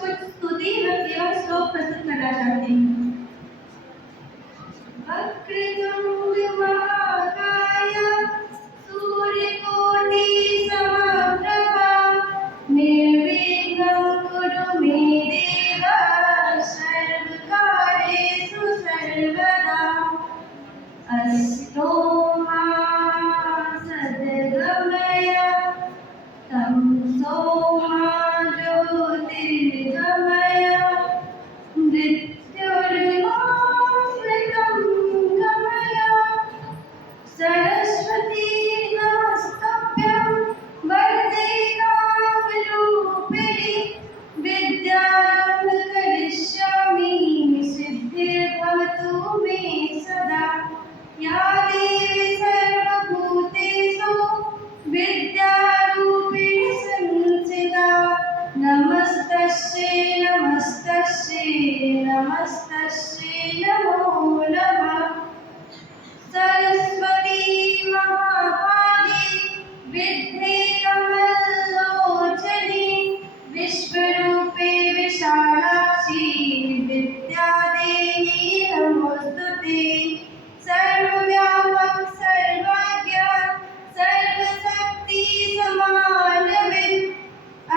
कुछ स्तुति एवं श्लोक प्रस्तुत करना चाहती हूँ। वक्रतुंड महाकाय सूर्यकोटि समप्रभा निर्विघ्नं कुरु मे देव सर्वकार्येषु तस्यै नमो नमः। सरस्वती महाकाली विद्ये कमलोचने विश्वरूपे विशालाक्षी विद्यादेवी नमोस्तुते। सर्वव्यापक सर्वज्ञ सर्वशक्ति समानविद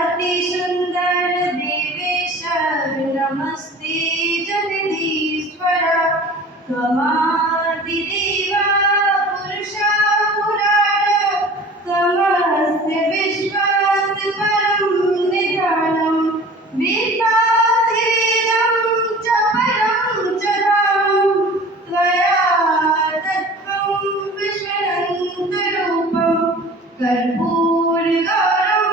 अति सुंदर देवेश नमस्ते जगदीश्वर। त्वमादिदेवा पुरुषा पुराण त्वमस्य विश्वस्य परं निधानम्। वेदातिवेदं च परं च धामं त्वया तत्त्वं विश्वनन्तरूपं। कर्पूरगौरं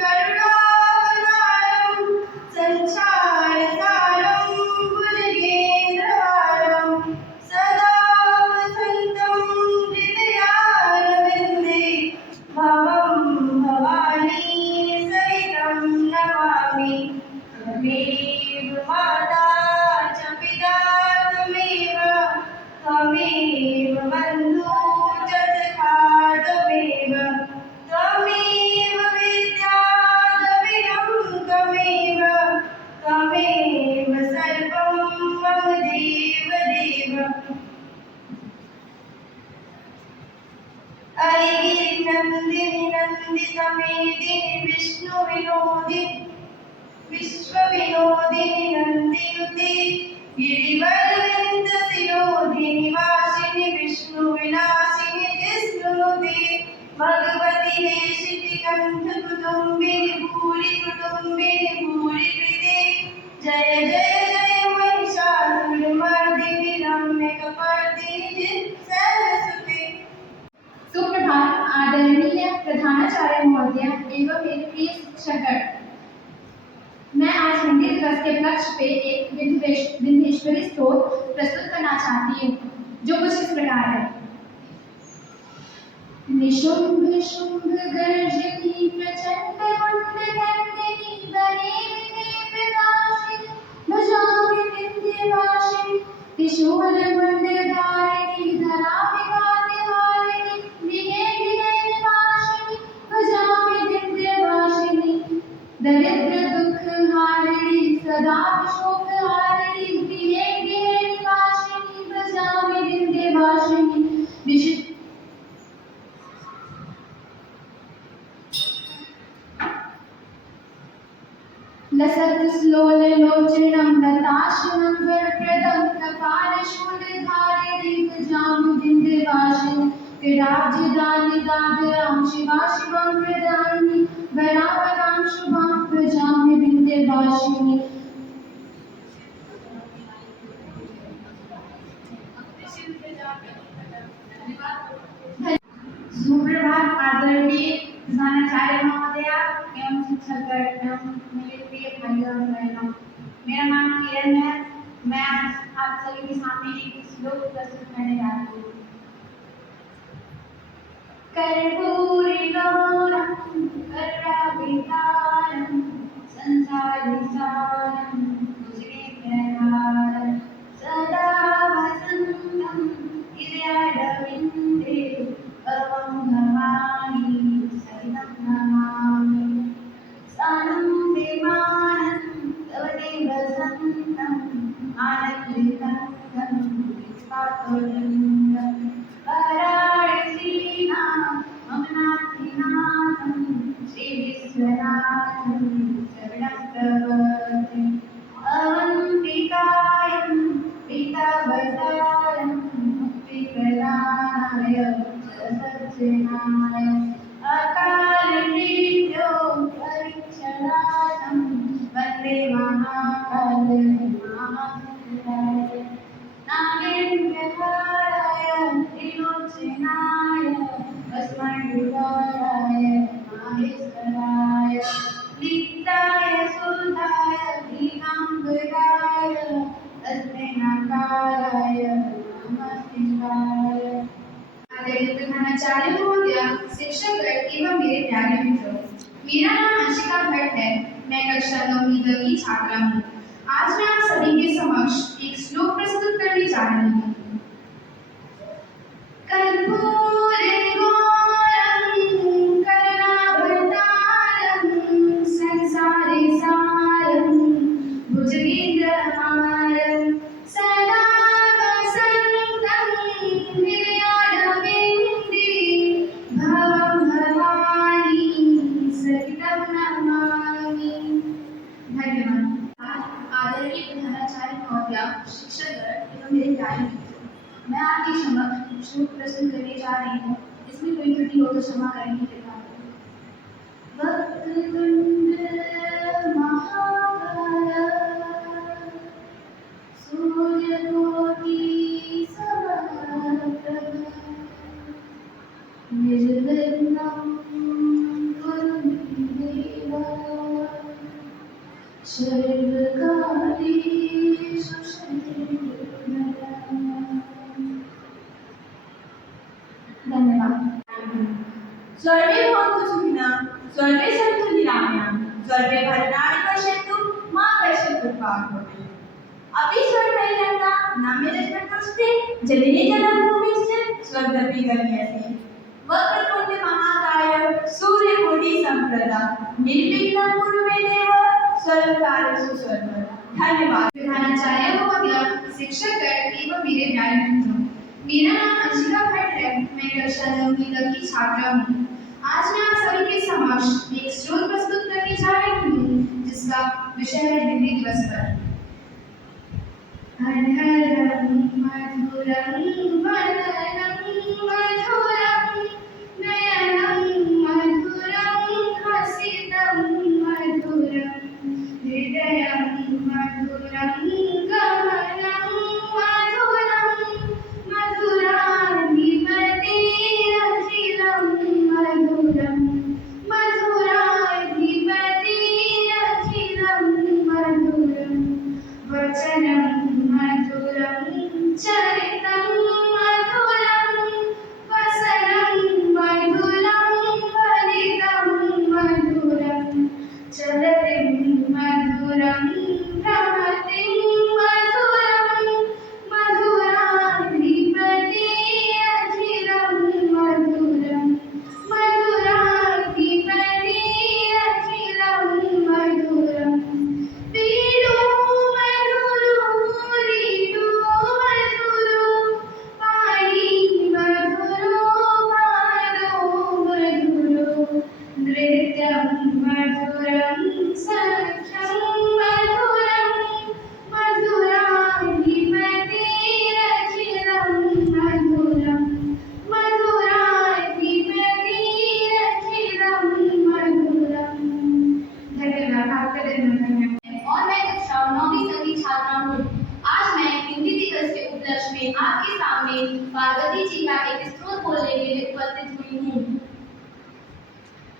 करुणावतारं संसारसारं भुजगेन्द्रहारं सदा वसन्तं हृदयारविन्दे भवं भवानी सहितं नमामि। त्वमेव माता च पिता त्वमेव त्वमेव बन्धु च सखा त्वमेव त्वमेव विद्या द्रविणं त्वमेव त्वमेव सर्वं मम देव देव। अरिगिरिनन्दिनि नन्दितमेदिनि विष्णुविनोदिनि विश्वविनोदिनि नन्दिनुते गिरिवरविन्दशिरोधिनि वासिनि विष्णुविलासिनि जिष्णुनुते। भगवति हेशितिकण्ठकुटुम्बिनि भूरि कुटुम्बिनि भूरि कृते। जय जय जय महिषासुरमर्दिनि रम्यकपर्दिनि सरस्वती। सुप्रभात आदरणीय प्रधानाचार्य महोदय एवं मेरे प्रिय शिक्षकगण। मैं आज हिंदी दिवस के उपलक्ष्य पे एक विंध्येश्वरी स्तोत्र प्रस्तुत करना चाहती हूँ जो कुछ इस प्रकार है। निशुंभ शुंभ गर्जनी प्रचंड मुंड नंदिनी बने प्रकाशिनी भजामि विंध्यवासिनी। त्रिशूल मुंड धारिणी धरा विघात हारिणी गृहे गृहे निवासिनी भजामि विंध्यवासिनी। दरिद्र दुख हारिणी सदा शोक हारिणी गृहे गृहे निवासिनी भजामि विंध्यवासिनी। लसत्स्लोललोचनं लताशनं वरप्रदं कपालशूलधारिणीं भजामि विंध्यवासिनी। विराजितानि दादरां शिवा शिवं प्रदानि वरावरां शुभां भजामि विंध्यवासिनी। सुप्रभात आदरणीय प्रधानाचार्य महोदय एवं शिक्षकगण एवं मेरे प्रिय भाइयों और बहनों। मेरा नाम किरण है। मैं आज आप सभी के सामने एक श्लोक प्रस्तुत करने जा रही हूँ। कर्पूरगौरं करुणावतारं संसारसारं भुजगेन्द्रहारं सदा वसन्तं हृदयारविन्दे भवं भवानी सहितं नमामि। स्थानं विमानं तव देव सन्तं आनन्दितं तं विस्फाटनं वाराणसीनां मम नाथिनाथं श्रीविश्वनाथं शरणं प्रपद्ये। अवन्तिकायं पीताम्बरायं मुक्तिप्रदाय सज्जनाय अकालमृत्यो परीक्षणार्थं वन्दे महाकालमहासुराय। नागेन्द्रहाराय त्रिलोचनाय भस्मविहाराय माहेश्वराय लिप्ताय सुधाय दीनाम्बराय तस्मै नकाराय नमः शिवाय। आदरणीय प्रधानाचार्य महोदय, शिक्षकगण एवं मेरे प्यारे मित्रों, मेरा नाम आशिका भट्ट है। मैं कक्षा 9वीं की छात्रा हूँ। आज मैं आप सभी के समक्ष एक शिक्षकगण एवं मेरे प्यारे मित्रों, मैं आपके समक्ष श्लोक प्रस्तुत करने जा रही हूँ। इसमें कोई त्रुटि हो तो क्षमा करेंगे कृपा करें। वक्रतुंड महाकाय सूर्यकोटि समप्रभ निर्विघ्नं कुरु मे देव सर्वकार्येषु सर्वदा। धन्यवाद। सर्वे भवन्तु सुखिनः, सर्वे सन्तु निरामयाः, सर्वे भद्राणि पश्यन्तु मा कश्चित् दुःखभाग् भवेत्। अपि स्वर्गैरङ्गा नाम्यदस्मत्कृते जलिने जलभूमिश्च स्वर्गपि गम्यते। वक्रतुण्ड महाकाय सूर्यकोटि समप्रभा निर्विघ्नं कुरु मे देव सर्वकार्येषु सर्वदा। धन्यवाद। प्रधानाचार्य महोदय, शिक्षकगण एवं मेरे प्यारे मित्रों, मेरा नाम अंशिका भट्ट है। मैं कक्षा 9वीं की छात्रा हूँ। आज मैं आप सभी के समक्ष एक श्लोक प्रस्तुत करने जा रही हूँ, जिसका विषय है हिंदी दिवस पर। हरहरं मधुरं वदनं मधुरं नयनं मधुरं हसितं मधुरं हृदयं मधुरं गमनं मधुरं मधुराधिपतिरखिलं मधुरं मधुराधिपतिरखिलं मधुरं वचनं मधुरं चरितं मधुरं वसनं मधुरं फलितं मधुरं चलतिं मधुरं भ्रमतिं मधुरं मधुराधिपतिरखिलं मधुरं मधुराधिपतिरखिलं मधुरं पीडो मधुरो रीडो मधुरो पाणि मधुरो पादो मधुरो नृत्यं मधुरं सख्यं मधुरं मधुराधिपतिरखिलं मधुरं मधुराधिपतिरखिलं मधुरं। धन्यवाद। आपका धन्यवाद। और मैं कक्षा 9वीं की छात्रा हूँ। आज मैं हिंदी दिवस के उपलक्ष्य में आपके सामने पार्वती जी का एक स्तोत्र बोलने के लिए उपस्थित हुई हूँ।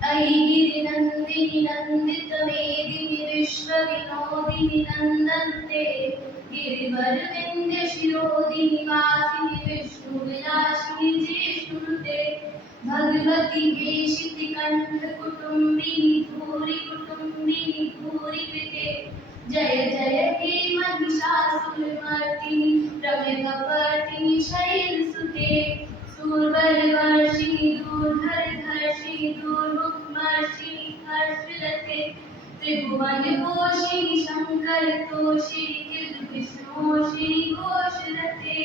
अयि गिरिनन्दिनि नन्दित मेदिनि विश्वविनोदिनि नन्दन्ते गिरिवरविन्द्य शिरोदिनि वासिनि विष्णुविलासिनि ज्येष्ठुनुते भगवति वेशिति कंठ कुटुम्बिनि भूरि कुटुम्बिनि भूरि कृते जय जय हे महिषासुरमर्दिनि रम्यकपर्दिनि शैलसुते सूरवरवर्षिणि दूरधरधर्षिणि दूरमुखमर्षिणि हर्षलते त्रिभुवनपोषिणि शङ्करतोषिणि किल्बिषमोषिणि घोषरते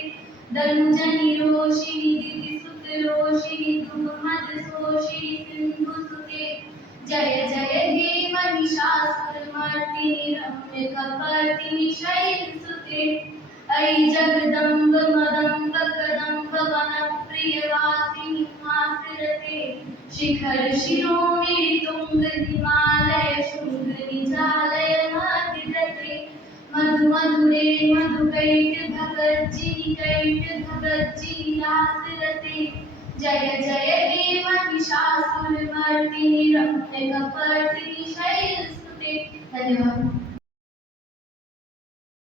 दनुजनिरोषिणि दितिसुतरोषिणि दूर्मदशोषिणि सिन्धुसुते जय जय हे महिषासुरमर्दिनि रम्यकपर्दिनि शैलसुते अयि जगदम्ब मदम्ब कदम्ब वनप्रियवासिनि मातरते शिखर शिरोमणि तुंग हिमालय शुंग निजालय मदिरते मधु मधुरे मधुकैट भगज्जिनि कैट भगज्जिनि रासरते जय जय हे महिषासुरमर्दिनि रम्यकपर्दिनि शैलसुते। धन्यवाद।